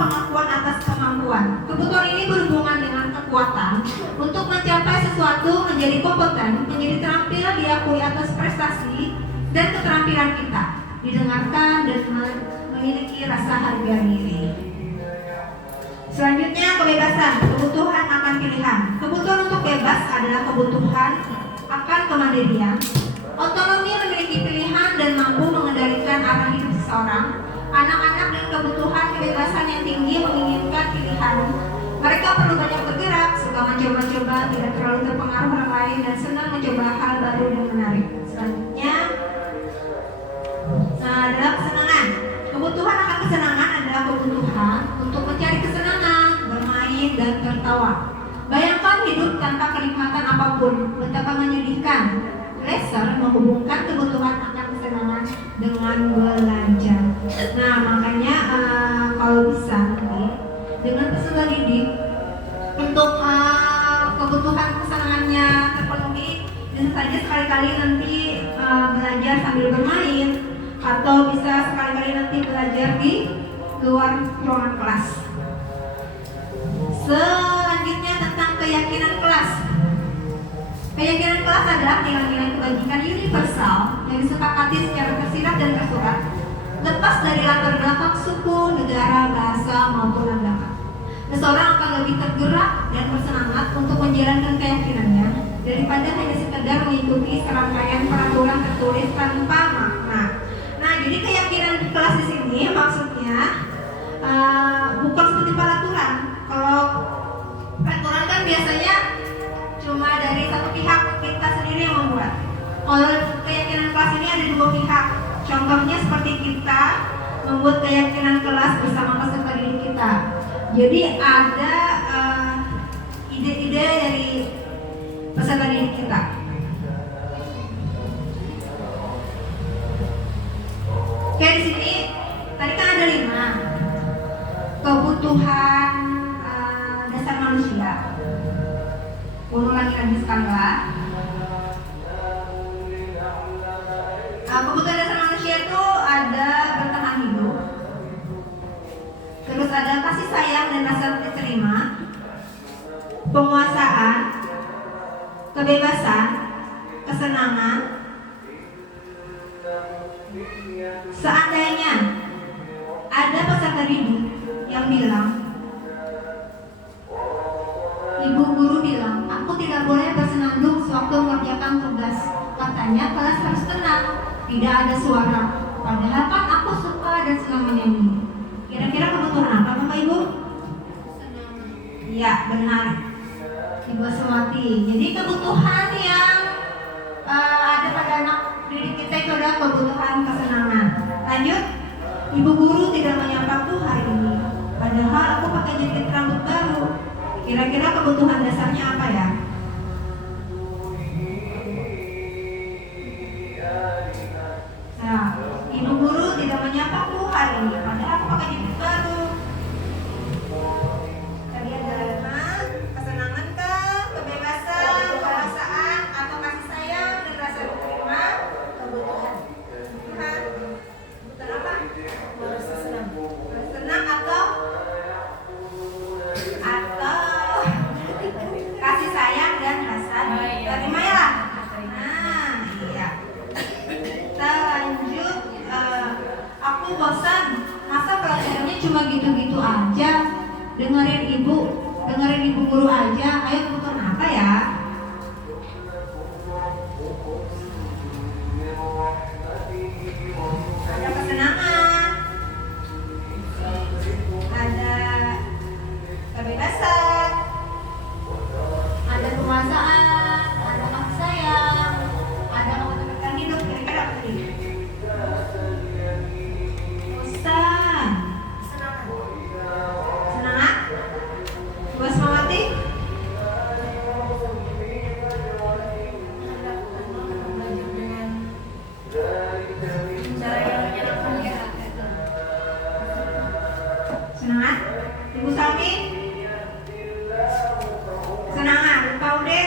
pengakuan atas kemampuan. Kebutuhan ini berhubungan dengan kekuatan untuk mencapai sesuatu, menjadi kompeten, menjadi terampil, diakui atas prestasi dan keterampilan kita, didengarkan dan memiliki rasa harga diri. Selanjutnya, kebebasan, kebutuhan akan pilihan. Kebutuhan untuk bebas adalah kebutuhan akan kemandirian, otonomi, memiliki pilihan dan mampu mengendalikan arah hidup seseorang. Anak-anak dan kebutuhan kebebasan yang tinggi menginginkan pilihan. Mereka perlu banyak bergerak, suka mencoba-coba, tidak terlalu terpengaruh orang lain, dan senang mencoba hal baru dan menarik. Selanjutnya, adalah kesenangan. Kebutuhan akan kesenangan adalah kebutuhan untuk mencari kesenangan, bermain, dan tertawa. Bayangkan hidup tanpa kenikmatan apapun, betapa menyedihkan. Leser menghubungkan kebutuhan akan kesenangan dengan belajar. Nah, makanya kalau bisa nanti dengan peserta didik untuk kebutuhan kesenangannya terpenuhi, bisa saja sekali-kali nanti belajar sambil bermain, atau bisa sekali-kali nanti belajar di luar ruangan kelas. Selanjutnya tentang keyakinan kelas. Keyakinan kelas adalah nilai-nilai kebajikan universal yang disepakati secara tersirat dan tersurat, lepas dari latar belakang suku, negara, bahasa, maupun agama. Seseorang akan lebih tergerak dan bersemangat untuk menjalankan keyakinannya daripada hanya sekedar mengikuti serangkaian peraturan tertulis tanpa makna. Nah, jadi keyakinan kelas di sini maksudnya bukan seperti peraturan. Kalau peraturan kan biasanya cuma dari satu pihak, kita sendiri yang membuat. Kalau keyakinan kelas ini ada dua pihak. Contohnya seperti kita membuat keyakinan kelas bersama peserta didik kita. Jadi ada ide-ide dari peserta didik kita. Oke, di sini tadi kan ada 5 kebutuhan dasar manusia. Ulangi sekali lah. Kebutuhan dasar manusia itu ada bertahan hidup, terus ada kasih sayang dan rasa diterima, penguasaan, kebebasan, kesenangan. Seandainya ada peserta didik yang bilang, ibu guru bilang, aku tidak boleh bersenandung sewaktu mengerjakan tugas. Katanya kelas harus tenang, tidak ada suara. Padahal kan aku suka dan senang menyanyi. Kira-kira kebutuhan apa Bapak Ibu? Iya, benar, Ibu Aswati. Jadi kebutuhan yang ada pada anak didik kita itu adalah kebutuhan kesenangan. Lanjut, ibu guru tidak menyapaku hari ini. Padahal aku pakai jaket rambut baru. Kira-kira kebutuhan dasarnya apa ya? Nah, ibu guru tidak menyapaku hari ini. Padahal aku pakai jaket baru. Tadi ada 5, kesenangan kah, kebebasan, kekuasaan, atau kasih sayang dan rasa diterima. Kebutuhan. Kebutuhan apa? Merasa senang. Merasa senang atau kasih sayang dan rasa terima ya lah. Nah, iya. Kita lanjut. Aku bosan. Masa pelajarannya cuma gitu-gitu aja? Dengerin ibu guru aja. Ayo kebutuhan apa ya? Ada kesenangan, ada kebebasan, ada penguasaan, ada kasih sayang, ada kebutuhan hidup. Kira-kira apa tadi? Bosan, senangan, buat semangati. Senangan, Ibu Salmi. Kesenangan, Pak Ude.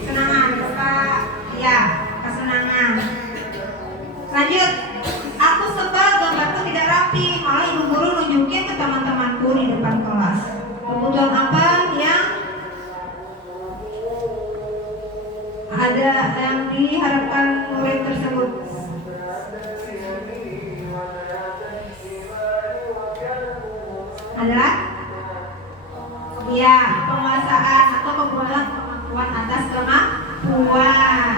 Kesenangan, Pak. Ya, kesenangan. Lanjut. Aku sebel gambarku tidak rapi, malah ibu guru nunjuk tunjukin ke teman-temanku di depan kelas kebutuhan apa yang ada yang diharapkan murid tersebut. Adalah ya penguasaan atau kebutuhan kemampuan atas kemampuan.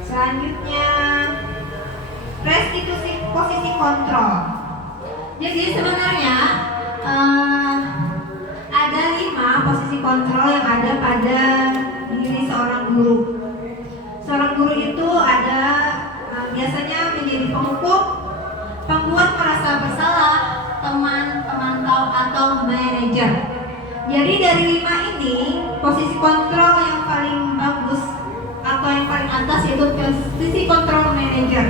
Selanjutnya restitusi posisi kontrol. Jadi sebenarnya ada 5 posisi kontrol yang ada pada diri seorang guru. Seorang guru itu ada biasanya menjadi penghukum, pembuat merasa bersalah, teman, pemantau, atau manajer. Jadi dari 5 ini, posisi kontrol yang paling bagus atau yang paling atas yaitu posisi kontrol manajer.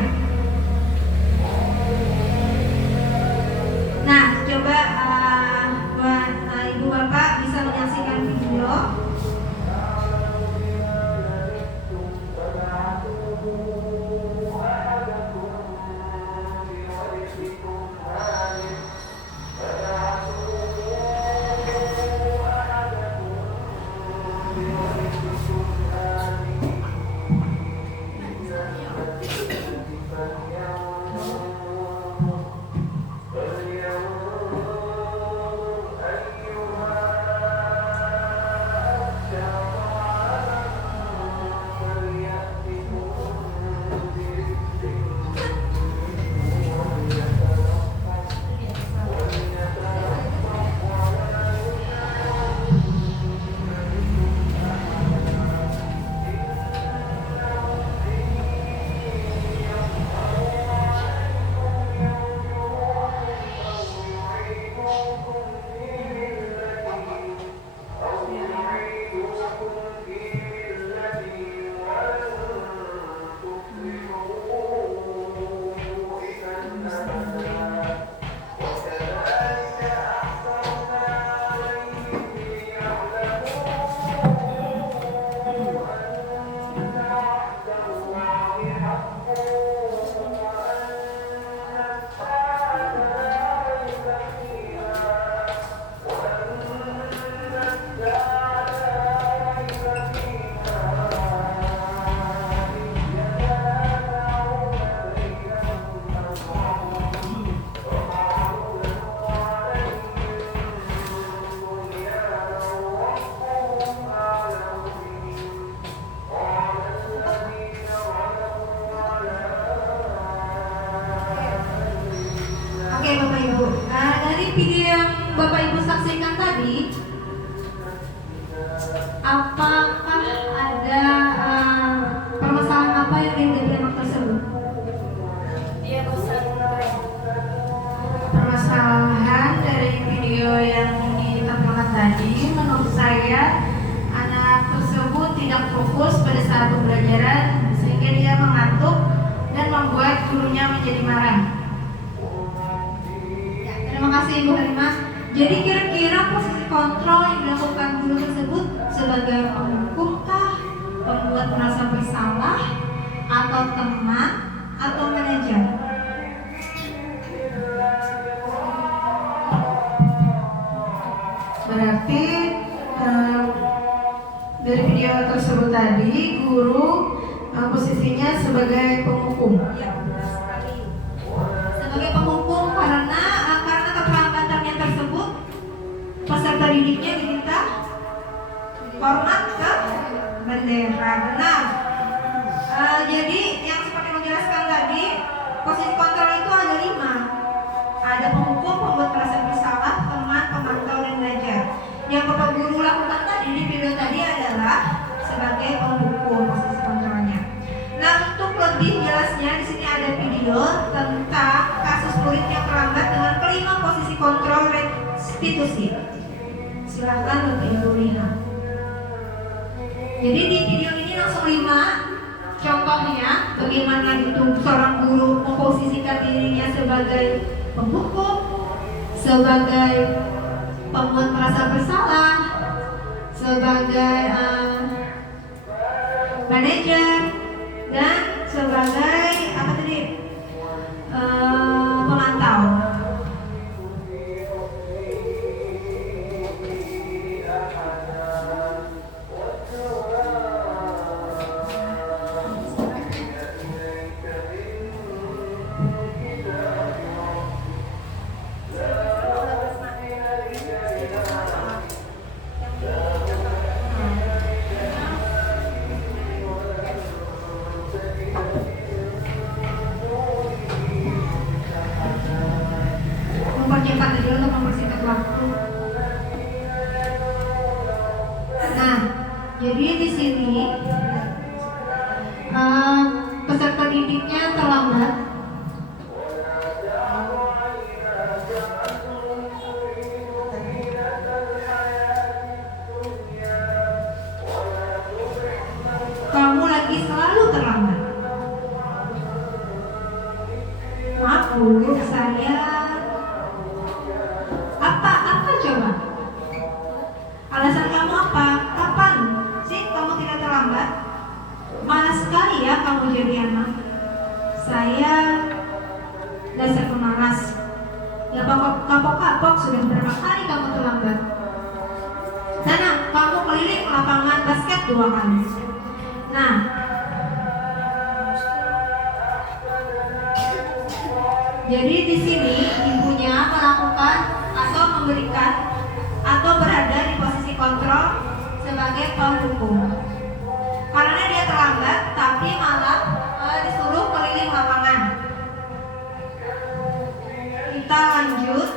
Nah, coba buat ibu bapak bisa menyaksikan video. Oke Bapak Ibu, dari video yang Bapak Ibu saksikan tadi, apakah ada permasalahan apa yang dihadapi anak tersebut? Iya, bosan. Permasalahan dari video yang ditampilkan tadi, menurut saya anak tersebut tidak fokus pada saat pembelajaran sehingga dia mengantuk dan membuat gurunya menjadi marah. Terima kasih Ibu Halimah. Jadi kira-kira posisi kontrol yang dilakukan guru tersebut sebagai penghukumkah, pembuat merasa bersalah, atau teman, atau manajer? Berarti dari video tersebut tadi guru posisinya sebagai penghukum. Ya, sekali. Sebagai penghukum karena keterlambatannya tersebut, peserta didiknya diminta hormat ke bendera. Benar. Jadi yang seperti menjelaskan tadi, posisi kontrol itu ada 5. Ada penghukum, pembuat merasa bersalah, teman, pemantau, dan manajer. Yang Bapak Guru lakukan tadi di video tadi adalah sebagai penghukum posisi kontrolnya. Nah, untuk lebih jelasnya di sini ada video tentang kasus murid yang terlambat dengan kelima posisi kontrol restitusi. Silahkan Bapak Ibu lihat. Jadi di video ini langsung 5 contohnya bagaimana itu seorang guru memposisikan dirinya sebagai penghukum, sebagai pembuat merasa bersalah, sebagai manajer, dan sebagai apa tadi pemantau. Mempercepat dulu untuk mempersingkat waktu. Nah, jadi di sini peserta didiknya terlambat. Kamu lagi selalu terlambat. Maaf Bu, saya apa coba? Alasan kamu apa? Kapan sih kamu tidak terlambat? Malas sekali ya kamu jadi anak. Saya dasar pemalas. Ya kapok-kapok sudah berapa kali kamu terlambat. Sana, kamu keliling lapangan basket 2 kali. Nah, jadi di sini ibunya melakukan atau memberikan atau berada di posisi kontrol sebagai pendukung. Karena dia terlambat, tapi malah disuruh keliling lapangan. Kita lanjut.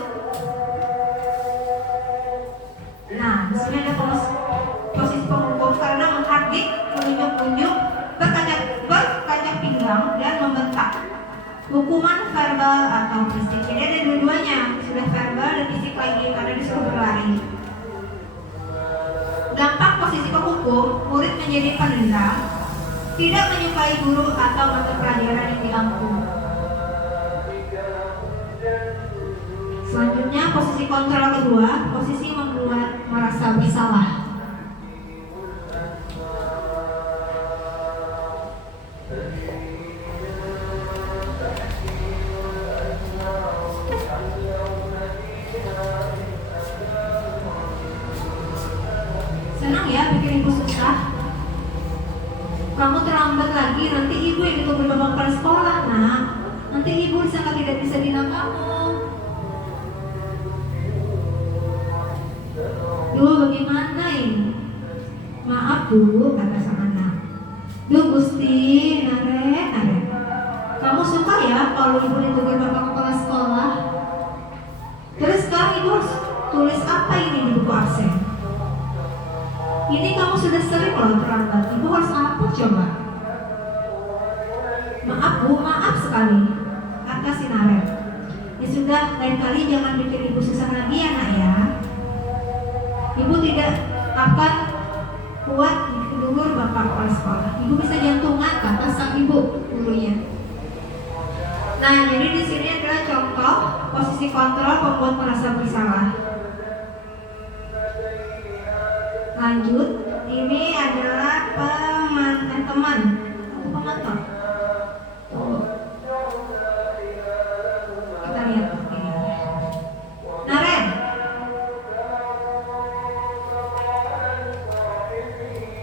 Nah, di sini ada posisi penghukum karena menghardik, menunjuk-nunjuk, berkaca pinggang dan membentak. Hukuman verbal atau fisik. Jadi ada dua-duanya, sudah verbal dan fisik lagi karena disuruh berlari. Dampak posisi penghukum, murid menjadi penendam, tidak menyukai guru atau mata pelajaran yang diampu. Selanjutnya posisi kontrol kedua, posisi membuat merasa bersalah. Senang ya bikin ibu susah. Kamu terlambat lagi, nanti ibu yang ditunggu bapak ke sekolah, nak. Nanti ibu disangka tidak bisa dina kamu. Duh, bagaimana ini? Maaf Bu, kata sang anak. Duh Gusti, nare. Kamu suka ya kalau ibu ditunggu bapak kepala sekolah? Terus sekarang ibu harus tulis apa ini di buku absen? Ini kamu sudah sering loh terlambat. Ibu harus apa coba? Maaf Bu, maaf sekali, kata si Naret. Ya sudah, lain kali jangan bikin ibu susah lagi ya nak ya. Ibu tidak akan kuat dulur bapak kepala sekolah. Ibu bisa jantungan, kata sang ibu gurunya. Nah, jadi di sini adalah contoh posisi kontrol pembuat merasa bersalah. Lanjut, ini adalah teman atau pemantau. Kita lihat ini. Naren.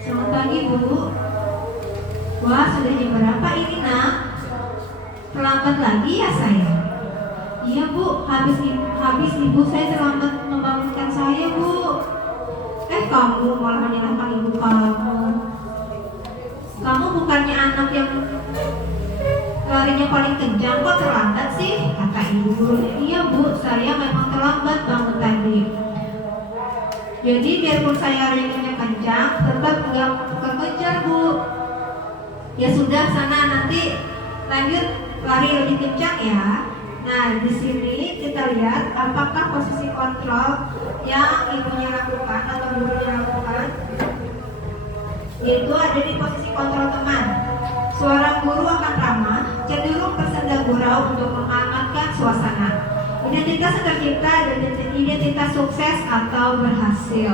Selamat pagi Bu. Wah, sudah jam berapa ini nak? Terlambat lagi ya saya? Iya Bu, habis ibu saya terlambat membangunkan saya Bu. Kamu malah menyalahkan ibu kamu. Kamu bukannya anak yang larinya paling kencang, kok terlambat sih? Kata ibu gurunya. Iya Bu, saya memang terlambat bangun tadi. Jadi biarpun saya larinya kencang, tetap nggak kekejar Bu. Ya sudah, sana nanti lanjut lari lebih kencang ya. Nah, di sini kita lihat apakah posisi kontrol yang ibunya lakukan atau gurunya lakukan, yaitu ada di posisi kontrol teman. Suara guru akan ramah, cenderung bersenda gurau untuk menghangatkan suasana. Identitas yang tercipta dan identitas sukses atau berhasil.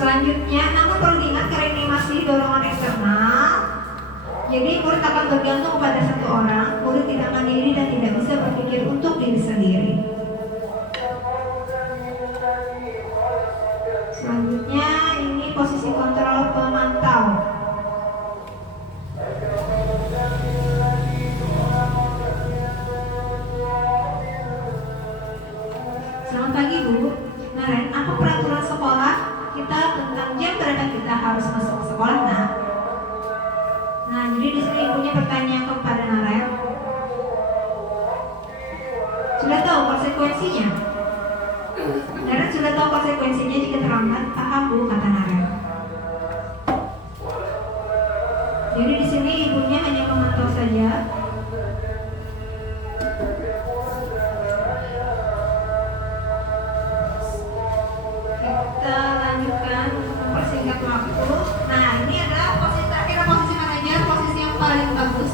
Selanjutnya, namun perlu diingat karena ini masih dorongan Jadi murid akan bergantung pada satu orang, murid tidak mandiri dan tidak bisa berpikir untuk diri sendiri. Selanjutnya ini posisi kontrol pemantau. Selamat pagi Bu. Naren, apa peraturan sekolah kita tentang jam berapa kita harus masuk ke sekolah, Nak? Nah, jadi di sini ibunya bertanya kepada Naren. Sudah tahu konsekuensinya? Naren sudah tahu konsekuensinya jika terlambat. Paham Bu, kata Naren. Jadi di sini ibunya hanya memantau saja. Kita lanjutkan untuk mempersingkat waktu. Nah, ini adalah posisi terakhir, posisi manajer, posisi yang paling bagus.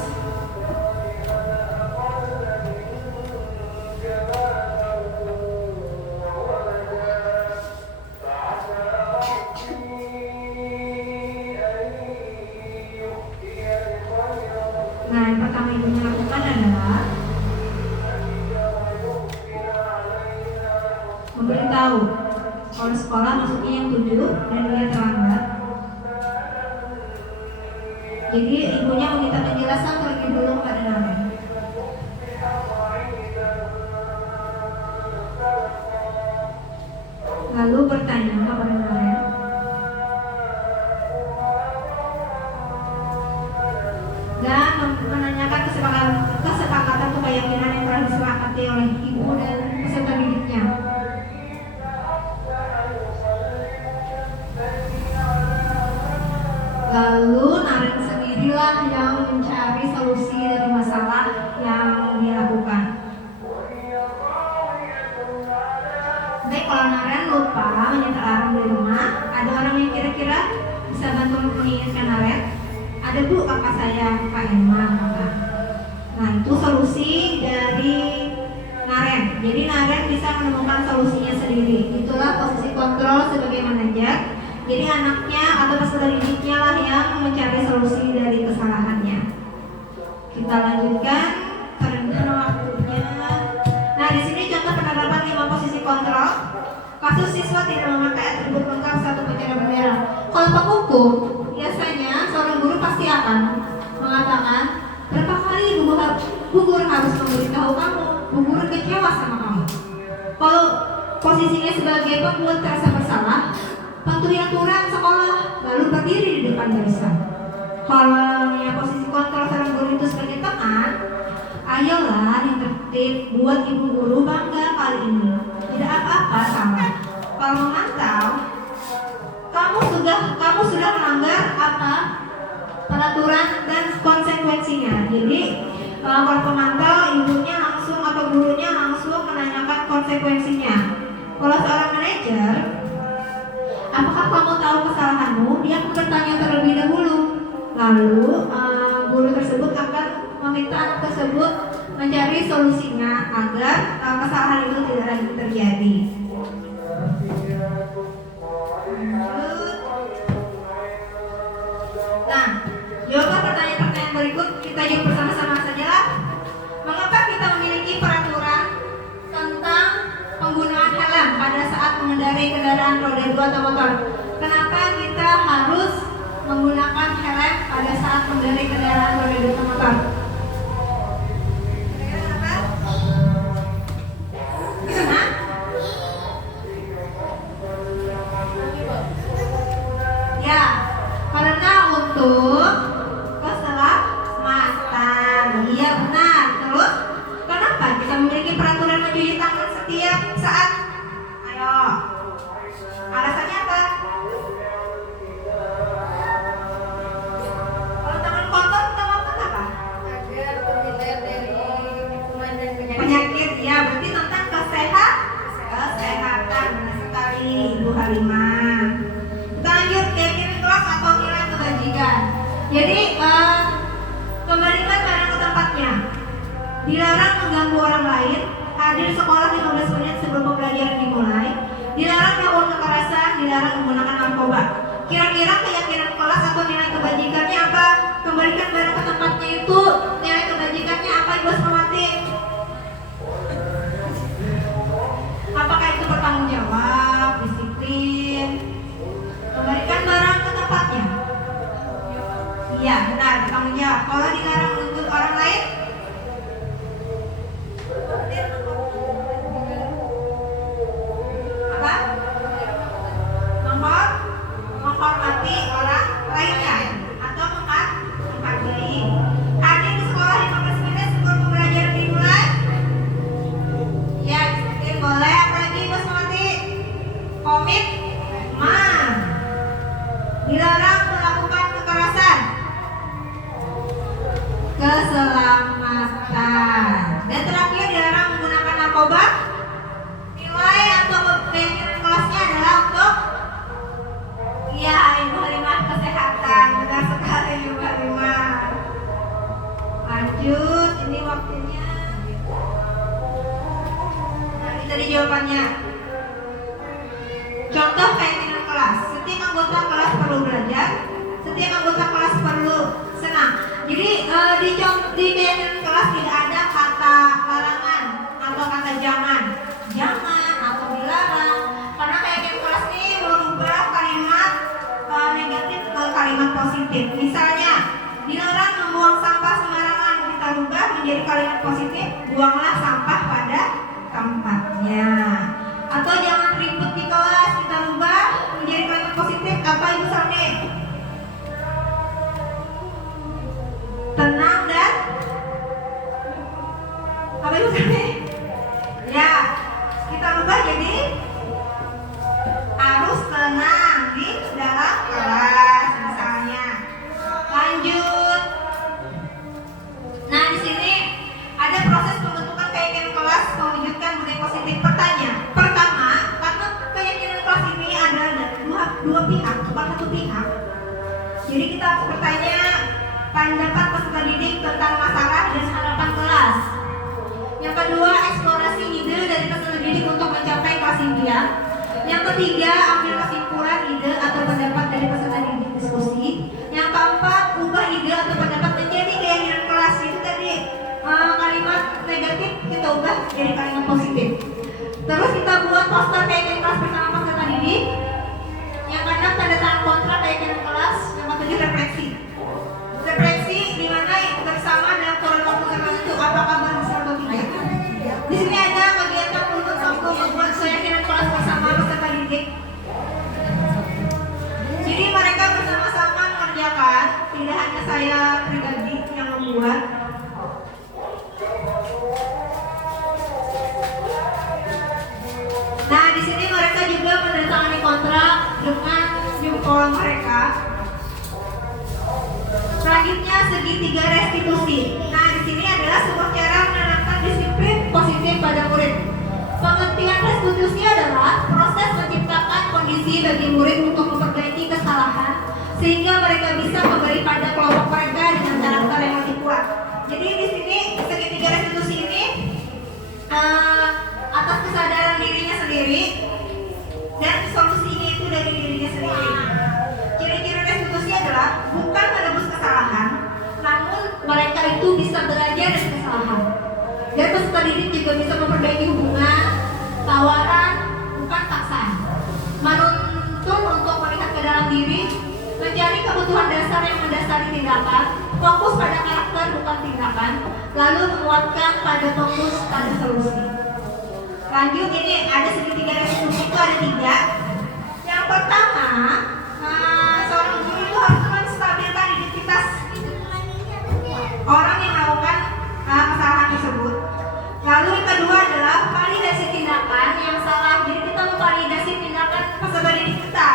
Nah, yang pertama ibunya lakukan adalah memberitahu kalau sekolah masuknya yang 7 dan dia terlambat. Jadi ibunya meminta penjelasan terlebih dulu kepada Naren. Lalu bertanya kepada Naren, dan menanyakan kesepakatan atau keyakinan yang telah disepakati oleh ibu dan peserta didiknya. Lalu Naren sendirilah yang mencari solusi dari masalah yang dilakukan. Baik, kalau Naren lupa menyetel alarm di rumah, ada orang yang kira-kira bisa bantu mengingatkan Naren? Ada Bu, kakak saya, Kak Emma, kakak. Nah, itu solusi dari Naren. Jadi Naren bisa menemukan solusinya sendiri. Itulah posisi kontrol sebagai manajer. Jadi anaknya atau peserta didiknya lah yang mencari solusi dari kesalahannya. Kita lanjutkan perenungan waktunya. Nah, di sini contoh penerapan 5 posisi kontrol. Kasus siswa tidak memakai atribut lengkap satu pencara bendera. Kalau Pak Kuku, biasanya seorang guru pasti akan mengatakan, berapa kali Bu Guru harus memberitahu kamu, Bu Guru kecewa sama kamu. Kalau posisinya sebagai pembuat rasa bersalah, patuhi aturan sekolah, lalu berdiri di depan barisan. Kalau ya posisi kontrol seorang guru itu sebagai teman, ayolah yang tertib, buat ibu guru bangga kali ini. Tidak apa-apa salah. Kalau memantau, kamu sudah melanggar apa peraturan dan konsekuensinya. Jadi kalau pemantau, ibunya langsung atau gurunya langsung menanyakan konsekuensinya. Kalau seorang manajer, apakah kamu tahu kesalahanmu? Dia akan bertanya terlebih dahulu. Lalu guru tersebut akan meminta anak tersebut mencari solusinya agar kesalahan itu tidak lagi terjadi. Nah, jawaban pertanyaan-pertanyaan berikut kita jawab bersama-sama sajalah. Mengapa kita memiliki peraturan tentang penggunaan helm pada saat mengendarai kendaraan roda 2 atau motor? Kenapa kita harus menggunakan helm pada saat mengendarai kendaraan roda 2 atau motor? Kenapa? Ya, karena untuk keselamatan. Iya benar. Terus, kenapa kita memiliki peraturan mencuci tangan setiap saat? Ayo, alasannya apa? Kalau tangan kotor kita makan apa? Agar terhindar dari kuman dan Penyakit. Ya, berarti tentang kesehatan. Benar sekali, Ibu Halimah. Kita lanjut, keyakinan kelas atau nilai kebajikan. Jadi, kembalikan barang ke tempatnya. Dilarang mengganggu orang lain. Hadir sekolah 15 menit sebelum pembelajaran dimulai. Dilarang melakukan kekerasan. Dilarang menggunakan narkoba. Kira-kira keyakinan kelas atau nilai kebajikannya apa? Kembalikan barang ke tempatnya. Iya, benar, bertanggung jawab. Kalau dilarang menuntut orang lain, apa? Menghormati orang lainnya atau menghargai. Hadir di sekolah 15 menit sebelum pembelajaran dimulai. Ya, disiplin boleh. Apalagi Ibu Semati? Komitmen. Dilarang melakukan kekerasan. Keselamatan. Dan terakhir dilarang menggunakan narkoba. Nilai atau keyakinan kelasnya adalah untuk Ibu Halimah kesehatan. Benar sekali Ibu Halimah. Lanjut, ini waktunya. Nah, ini tadi jawabannya. Contoh keyakinan kelas. Setiap anggota kelas perlu belajar. Setiap anggota kelas perlu senang. Jadi di keyakinan kelas tidak ada kata larangan atau kata jangan atau dilarang. Karena keyakinan kelas ini merubah kalimat negatif ke kalimat positif. Misalnya, dilarang membuang sampah sembarangan, kita rubah menjadi kalimat positif, buanglah sampah pada tempatnya. Atau jangan ribut di kelas, kita rubah menjadi kalimat positif, apa Ibu Sani? Tenang dan apa Ibu Sani? Ya, kita rubah jadi harus tenang di dalam kelas misalnya. Lanjut. Nah, di sini ada proses pembentukan keyakinan kelas mewujudkan budaya positif. Pertama, karena keyakinan kelas ini ada dua pihak, bukan satu pihak. Jadi kita harus bertanya pendapat peserta didik tentang masalah dan harapan kelas. Yang kedua, eksplorasi ide dari peserta didik untuk mencapai kelas impian. Yang ketiga, ambil kesimpulan ide atau pendapat dari peserta didik diskusi. Yang keempat, ubah ide atau pendapat menjadi keyakinan kelas. Itu tadi kalimat negatif kita ubah jadi kalimat positif. Terus kita buat poster keyakinan kelas bersama peserta didik. Yang keenam, tanda tangan kontrak keyakinan kelas. Yang ketujuh, refleksi. Refleksi di mana bersama dalam kurun waktu tertentu apakah berhasil atau tidak. Di sini ada kegiatan untuk membuat keyakinan kelas bersama peserta didik. Jadi mereka bersama-sama mengerjakan, tidak hanya saya pribadi yang membuat. Nah, di sini mereka juga menandatangani kontrak dengan jempol mereka. Selanjutnya, segitiga restitusi. Nah, di sini adalah sebuah cara menanamkan disiplin positif pada murid. Pengertian restitusi adalah proses menciptakan kondisi bagi murid untuk memperbaiki kesalahan sehingga mereka bisa kembali pada kelompok mereka dengan karakter yang lebih kuat. Jadi di sini segitiga restitusi ini atas kesadaran dirinya sendiri dan solusinya itu dari dirinya sendiri. Ciri-ciri restitusi adalah bukan menebus kesalahan, namun mereka itu bisa belajar dari kesalahan. Dan peserta didik juga bisa memperbaiki hubungan, tawaran, bukan paksaan. Menuntun untuk melihat ke dalam diri, mencari kebutuhan dasar yang mendasari tindakan, fokus pada karakter bukan tindakan, lalu menguatkan pada fokus pada solusi. Lanjut, ini ada segitiga restitusi itu ada 3. Yang pertama, seorang guru itu harus menstabilkan identitas orang yang melakukan kesalahan tersebut. Lalu yang kedua adalah validasi tindakan yang salah. Jadi kita memvalidasi tindakan peserta didik kita.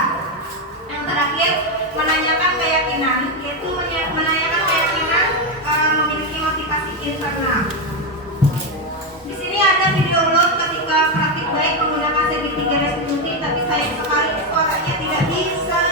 Yang terakhir, menanyakan keyakinan, yaitu menanyakan keyakinan memiliki motivasi internal. Di sini ada video ulun ketika praktik baik menggunakan segitiga restitusi, tapi sayang sekali suaranya tidak bisa.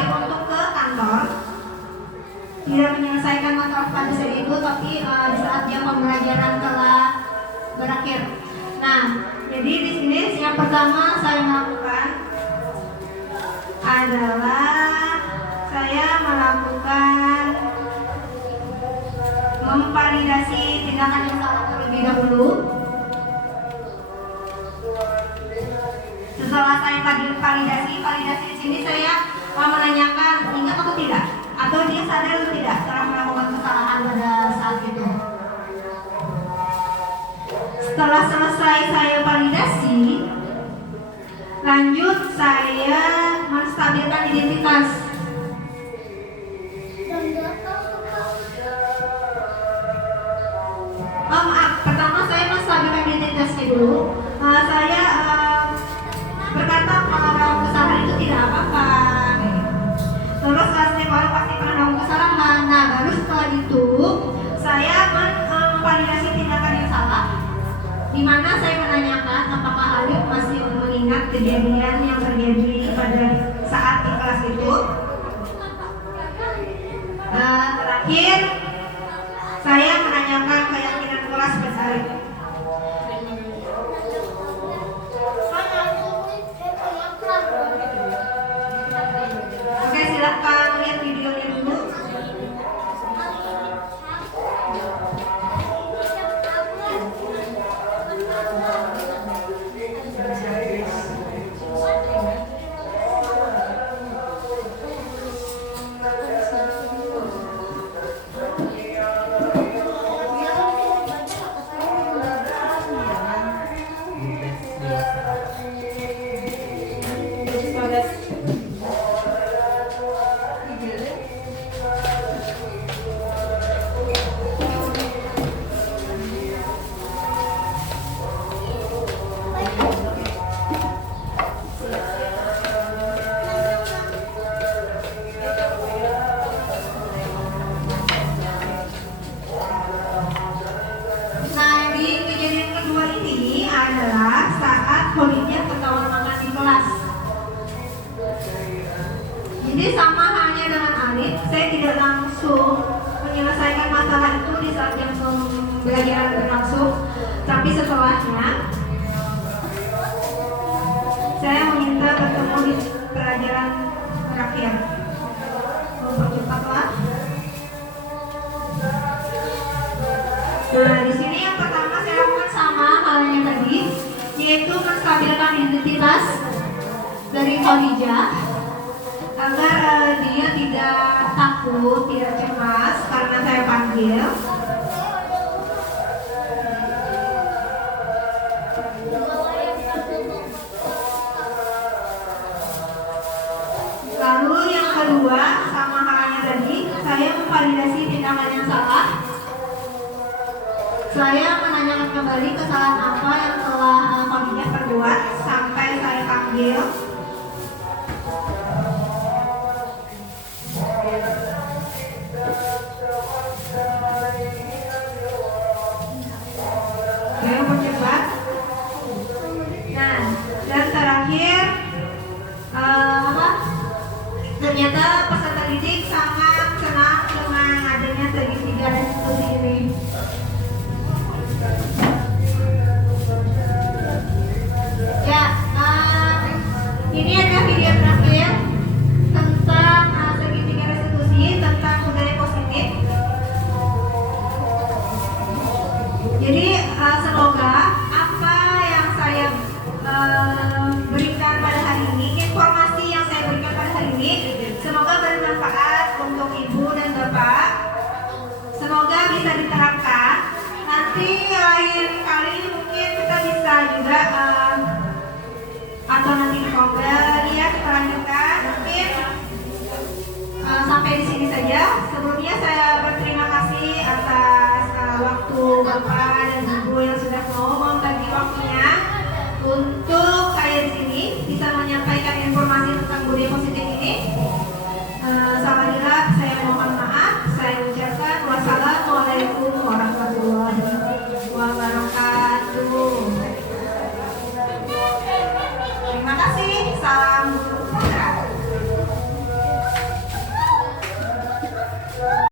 sekali untuk ke kantor, tidak menyelesaikan masalah pada saat itu, tapi di saat jam pembelajaran telah berakhir. Nah, jadi di sini yang pertama saya lakukan adalah saya melakukan memvalidasi tindakan yang salah terlebih dahulu. Setelah saya validasi di sini saya menanyakan ingat atau tidak, atau dia sadar atau tidak setelah melakukan kesalahan pada saat itu. Setelah selesai saya validasi, lanjut saya menstabilkan identitas. Pertama saya menstabilkan identitasnya dulu. Saya berkata kalau kesalahan itu tidak apa-apa. Terus setiap orang pasti pernah melakukan kesalahan. Nah, baru setelah itu saya memvalidasi tindakan yang salah, di mana saya menanyakan apakah Alif masih mengingat kejadian yang terjadi pada saat di kelas itu. Terakhir saya menanyakan keyakinan kelas pada Alif. Oke, silakan lihat videonya dulu. Nah, di kejadian kedua ini adalah saat Holidya ketahuan makan di kelas. Jadi sama halnya dengan Alif, saya tidak langsung menyelesaikan masalah itu di saat jam pembelajaran berlangsung, tapi setelahnya saya meminta bertemu di pelajaran terakhir. Mempercepatlah. Nah, di sini yang pertama saya lakukan sama halnya tadi, yaitu menstabilkan identitas dari Khadijah agar dia tidak takut, tidak cemas karena saya panggil. Lalu yang kedua sama halnya tadi, saya memvalidasi tindakan yang salah. Saya menanyakan kembali kesalahan apa yang telah Khadijah perbuat sampai saya panggil. Saya percepat. Nah, dan terakhir ternyata peserta didik sangat senang dengan adanya segitiga restitusi ini. Ya, ini adalah video terakhir tentang segitiga restitusi, tentang budaya positif. Jadi semoga apa yang saya berikan pada hari ini, informasi yang saya berikan pada hari ini, semoga bermanfaat untuk ibu dan bapak. Semoga bisa diterapkan. Nanti lain kali mungkin kita bisa juga atau nanti di Google ya kita lanjutkan. Mungkin sampai di sini.